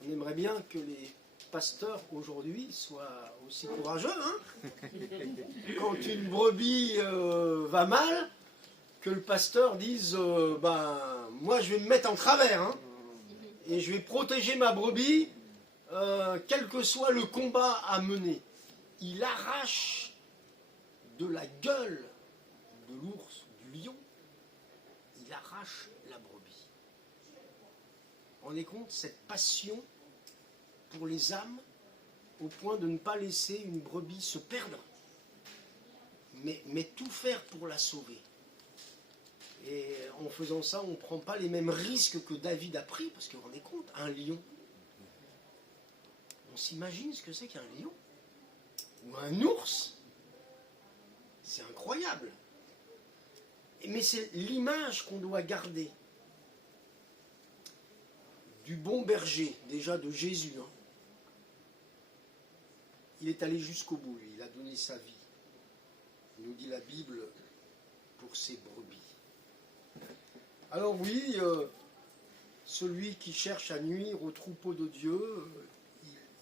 On aimerait bien que les pasteurs aujourd'hui soient aussi courageux. Hein, quand une brebis va mal, que le pasteur dise moi je vais me mettre en travers hein, et je vais protéger ma brebis quel que soit le combat à mener. Il arrache de la gueule de l'ours, du lion, il arrache la brebis. On est compte cette passion pour les âmes au point de ne pas laisser une brebis se perdre, mais tout faire pour la sauver. Et en faisant ça, on ne prend pas les mêmes risques que David a pris, parce qu'on est compte, un lion. On s'imagine ce que c'est qu'un lion ou un ours. C'est incroyable. Mais c'est l'image qu'on doit garder du bon berger, déjà de Jésus. Hein. Il est allé jusqu'au bout, lui. Il a donné sa vie, nous dit la Bible, pour ses brebis. Alors oui, celui qui cherche à nuire au troupeau de Dieu,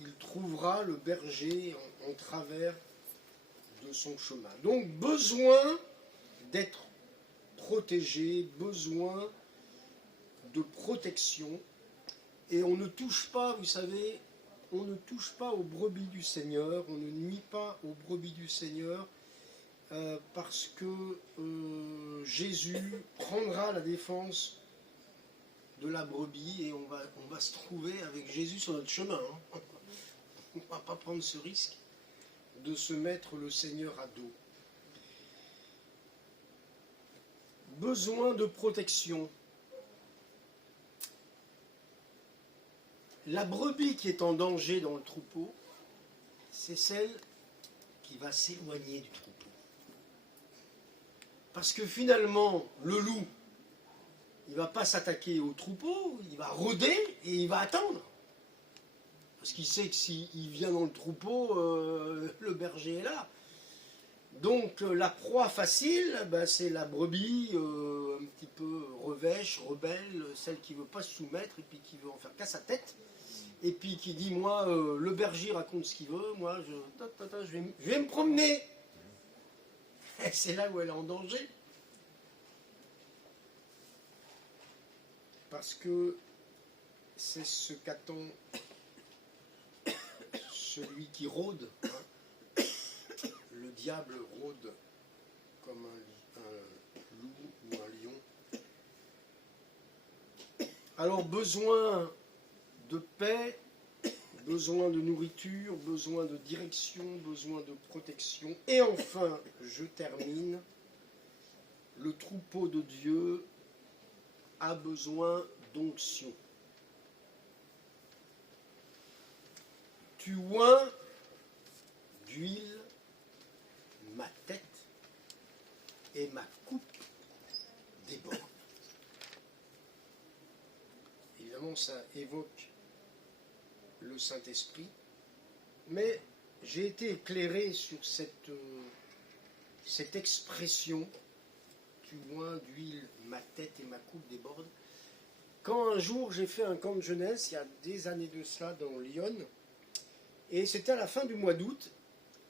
il trouvera le berger en travers de son chemin. Donc besoin d'être protégé, besoin de protection. Et on ne touche pas, vous savez, on ne touche pas aux brebis du Seigneur, on ne nuit pas aux brebis du Seigneur, parce que Jésus prendra la défense de la brebis et on va se trouver avec Jésus sur notre chemin. Hein. On ne va pas prendre ce risque de se mettre le Seigneur à dos. Besoin de protection. La brebis qui est en danger dans le troupeau, c'est celle qui va s'éloigner du troupeau. Parce que finalement, le loup, il ne va pas s'attaquer au troupeau, il va rôder et il va attendre. Parce qu'il sait que s'il vient dans le troupeau, le berger est là. Donc la proie facile, c'est la brebis un petit peu revêche, rebelle, celle qui ne veut pas se soumettre et puis qui veut en faire qu'à sa tête. Et puis qui dit, moi, le berger raconte ce qu'il veut, moi, je vais me promener. Et c'est là où elle est en danger. Parce que c'est ce qu'attend celui qui rôde. Hein. Le diable rôde comme un loup ou un lion. Alors besoin de paix, besoin de nourriture, besoin de direction, besoin de protection. Et enfin, je termine, le troupeau de Dieu a besoin d'onction. Tu oins d'huile ma tête et ma coupe déborde. Évidemment, ça évoque le Saint-Esprit, mais j'ai été éclairé sur cette expression, tu oins d'huile ma tête et ma coupe déborde, quand un jour j'ai fait un camp de jeunesse, il y a des années de cela, dans Lyon, et c'était à la fin du mois d'août,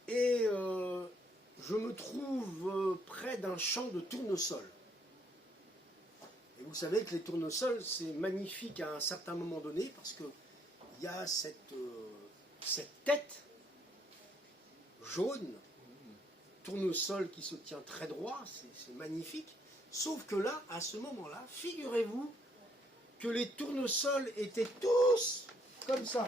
et je me trouve près d'un champ de tournesol. Et vous savez que les tournesols, c'est magnifique à un certain moment donné, parce que il y a cette tête jaune, tournesol qui se tient très droit, c'est magnifique. Sauf que là, à ce moment-là, figurez-vous que les tournesols étaient tous comme ça.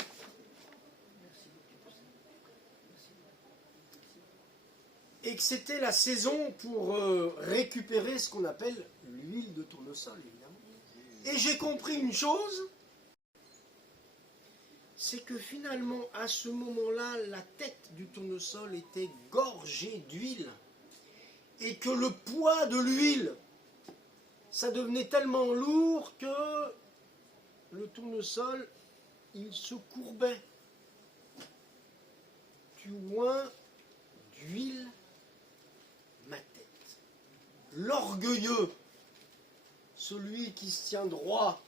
et que c'était la saison pour récupérer ce qu'on appelle l'huile de tournesol, évidemment. Et j'ai compris une chose, c'est que finalement, à ce moment-là, la tête du tournesol était gorgée d'huile, et que le poids de l'huile, ça devenait tellement lourd que le tournesol, il se courbait. Tu oins d'huile ma tête. L'orgueilleux, celui qui se tient droit,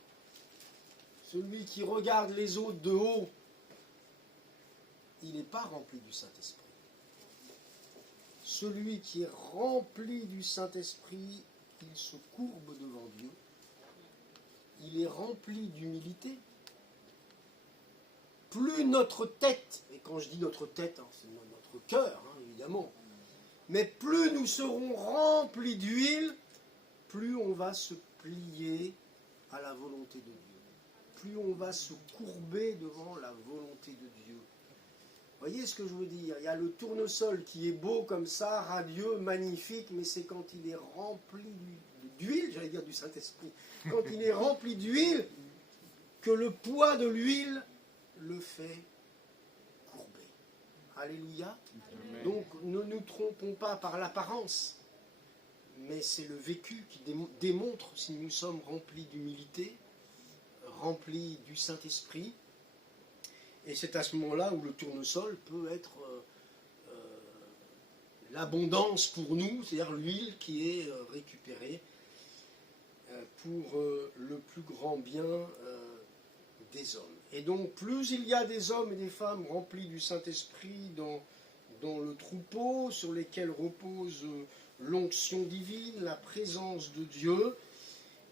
celui qui regarde les autres de haut, il n'est pas rempli du Saint-Esprit. Celui qui est rempli du Saint-Esprit, il se courbe devant Dieu. Il est rempli d'humilité. Plus notre tête, et quand je dis notre tête, c'est notre cœur, évidemment, mais plus nous serons remplis d'huile, plus on va se plier à la volonté de Dieu. Plus on va se courber devant la volonté de Dieu. Vous voyez ce que je veux dire? Il y a le tournesol qui est beau comme ça, radieux, magnifique, mais c'est quand il est rempli d'huile, j'allais dire du Saint-Esprit, quand il est rempli d'huile, que le poids de l'huile le fait courber. Alléluia. Amen. Donc ne nous trompons pas par l'apparence, mais c'est le vécu qui démontre si nous sommes remplis d'humilité, remplis du Saint-Esprit. Et c'est à ce moment-là où le tournesol peut être l'abondance pour nous, c'est-à-dire l'huile qui est récupérée pour le plus grand bien des hommes. Et donc plus il y a des hommes et des femmes remplis du Saint-Esprit dans le troupeau, sur lesquels repose l'onction divine, la présence de Dieu,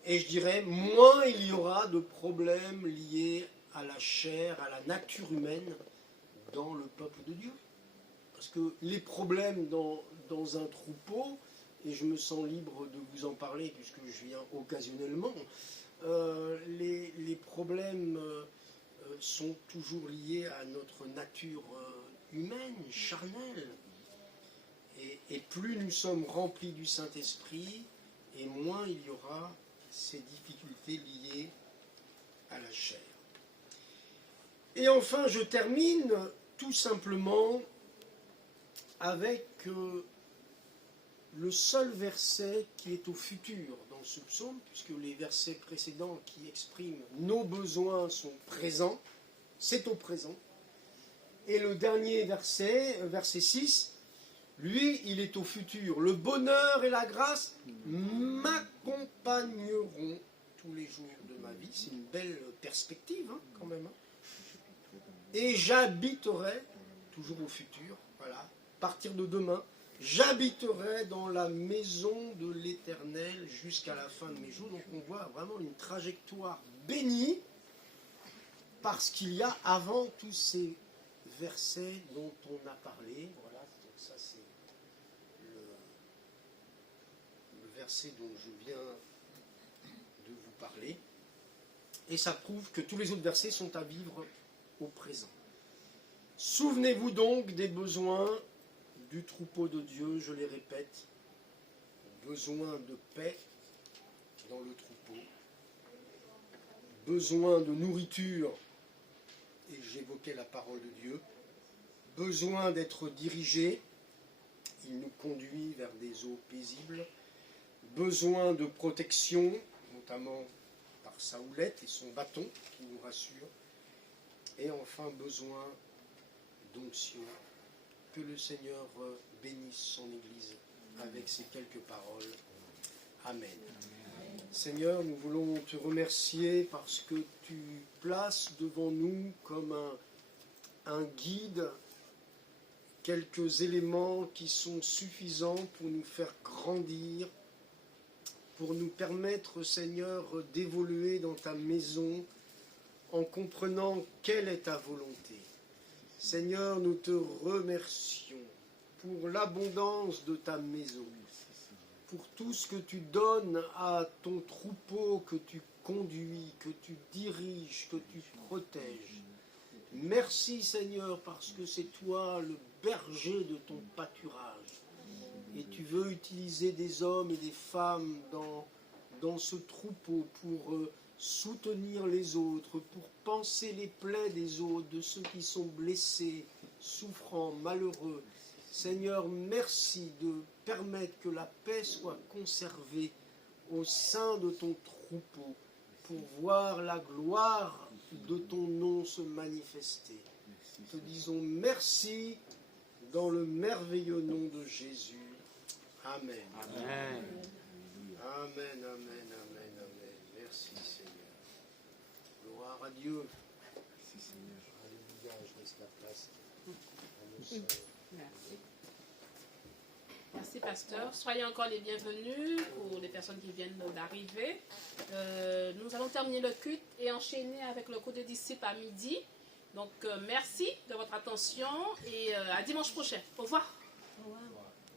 et je dirais, moins il y aura de problèmes liés à la chair, à la nature humaine dans le peuple de Dieu. Parce que les problèmes dans un troupeau, et je me sens libre de vous en parler puisque je viens occasionnellement, les problèmes sont toujours liés à notre nature humaine, charnelle. Et plus nous sommes remplis du Saint-Esprit, et moins il y aura ces difficultés liées à la chair. Et enfin, je termine tout simplement avec le seul verset qui est au futur dans ce psaume, puisque les versets précédents qui expriment nos besoins sont présents, c'est au présent. Et le dernier verset, verset 6, lui, il est au futur. Le bonheur et la grâce m'accompagneront tous les jours de ma vie. C'est une belle perspective, quand même. Et j'habiterai, toujours au futur, voilà, à partir de demain, j'habiterai dans la maison de l'Éternel jusqu'à la fin de mes jours. Donc on voit vraiment une trajectoire bénie, parce qu'il y a avant tous ces versets dont on a parlé. Voilà, donc ça c'est le verset dont je viens de vous parler. Et ça prouve que tous les autres versets sont à vivre au présent. Souvenez-vous donc des besoins du troupeau de Dieu, je les répète, besoin de paix dans le troupeau, besoin de nourriture, et j'évoquais la parole de Dieu, besoin d'être dirigé, il nous conduit vers des eaux paisibles, besoin de protection, notamment par sa houlette et son bâton qui nous rassure, et enfin besoin d'onction. Que le Seigneur bénisse son Église avec ces quelques paroles. Amen. Amen. Seigneur, nous voulons te remercier parce que tu places devant nous comme un guide quelques éléments qui sont suffisants pour nous faire grandir, pour nous permettre, Seigneur, d'évoluer dans ta maison en comprenant quelle est ta volonté. Seigneur, nous te remercions pour l'abondance de ta maison, pour tout ce que tu donnes à ton troupeau, que tu conduis, que tu diriges, que tu protèges. Merci Seigneur, parce que c'est toi le berger de ton pâturage. Et tu veux utiliser des hommes et des femmes dans ce troupeau pour soutenir les autres, pour panser les plaies des autres, de ceux qui sont blessés, souffrants, malheureux. Seigneur, merci de permettre que la paix soit conservée au sein de ton troupeau pour voir la gloire de ton nom se manifester. Te disons merci dans le merveilleux nom de Jésus. Amen. Amen. Amen, amen, amen, amen. Merci Seigneur. Gloire à Dieu. Merci Seigneur. Alléluia, je laisse la place à nos sœurs. Merci. Merci, pasteur. Soyez encore les bienvenus pour les personnes qui viennent d'arriver. Nous allons terminer le culte et enchaîner avec le cours des disciples à midi. Donc, merci de votre attention et à dimanche prochain. Au revoir. Au revoir.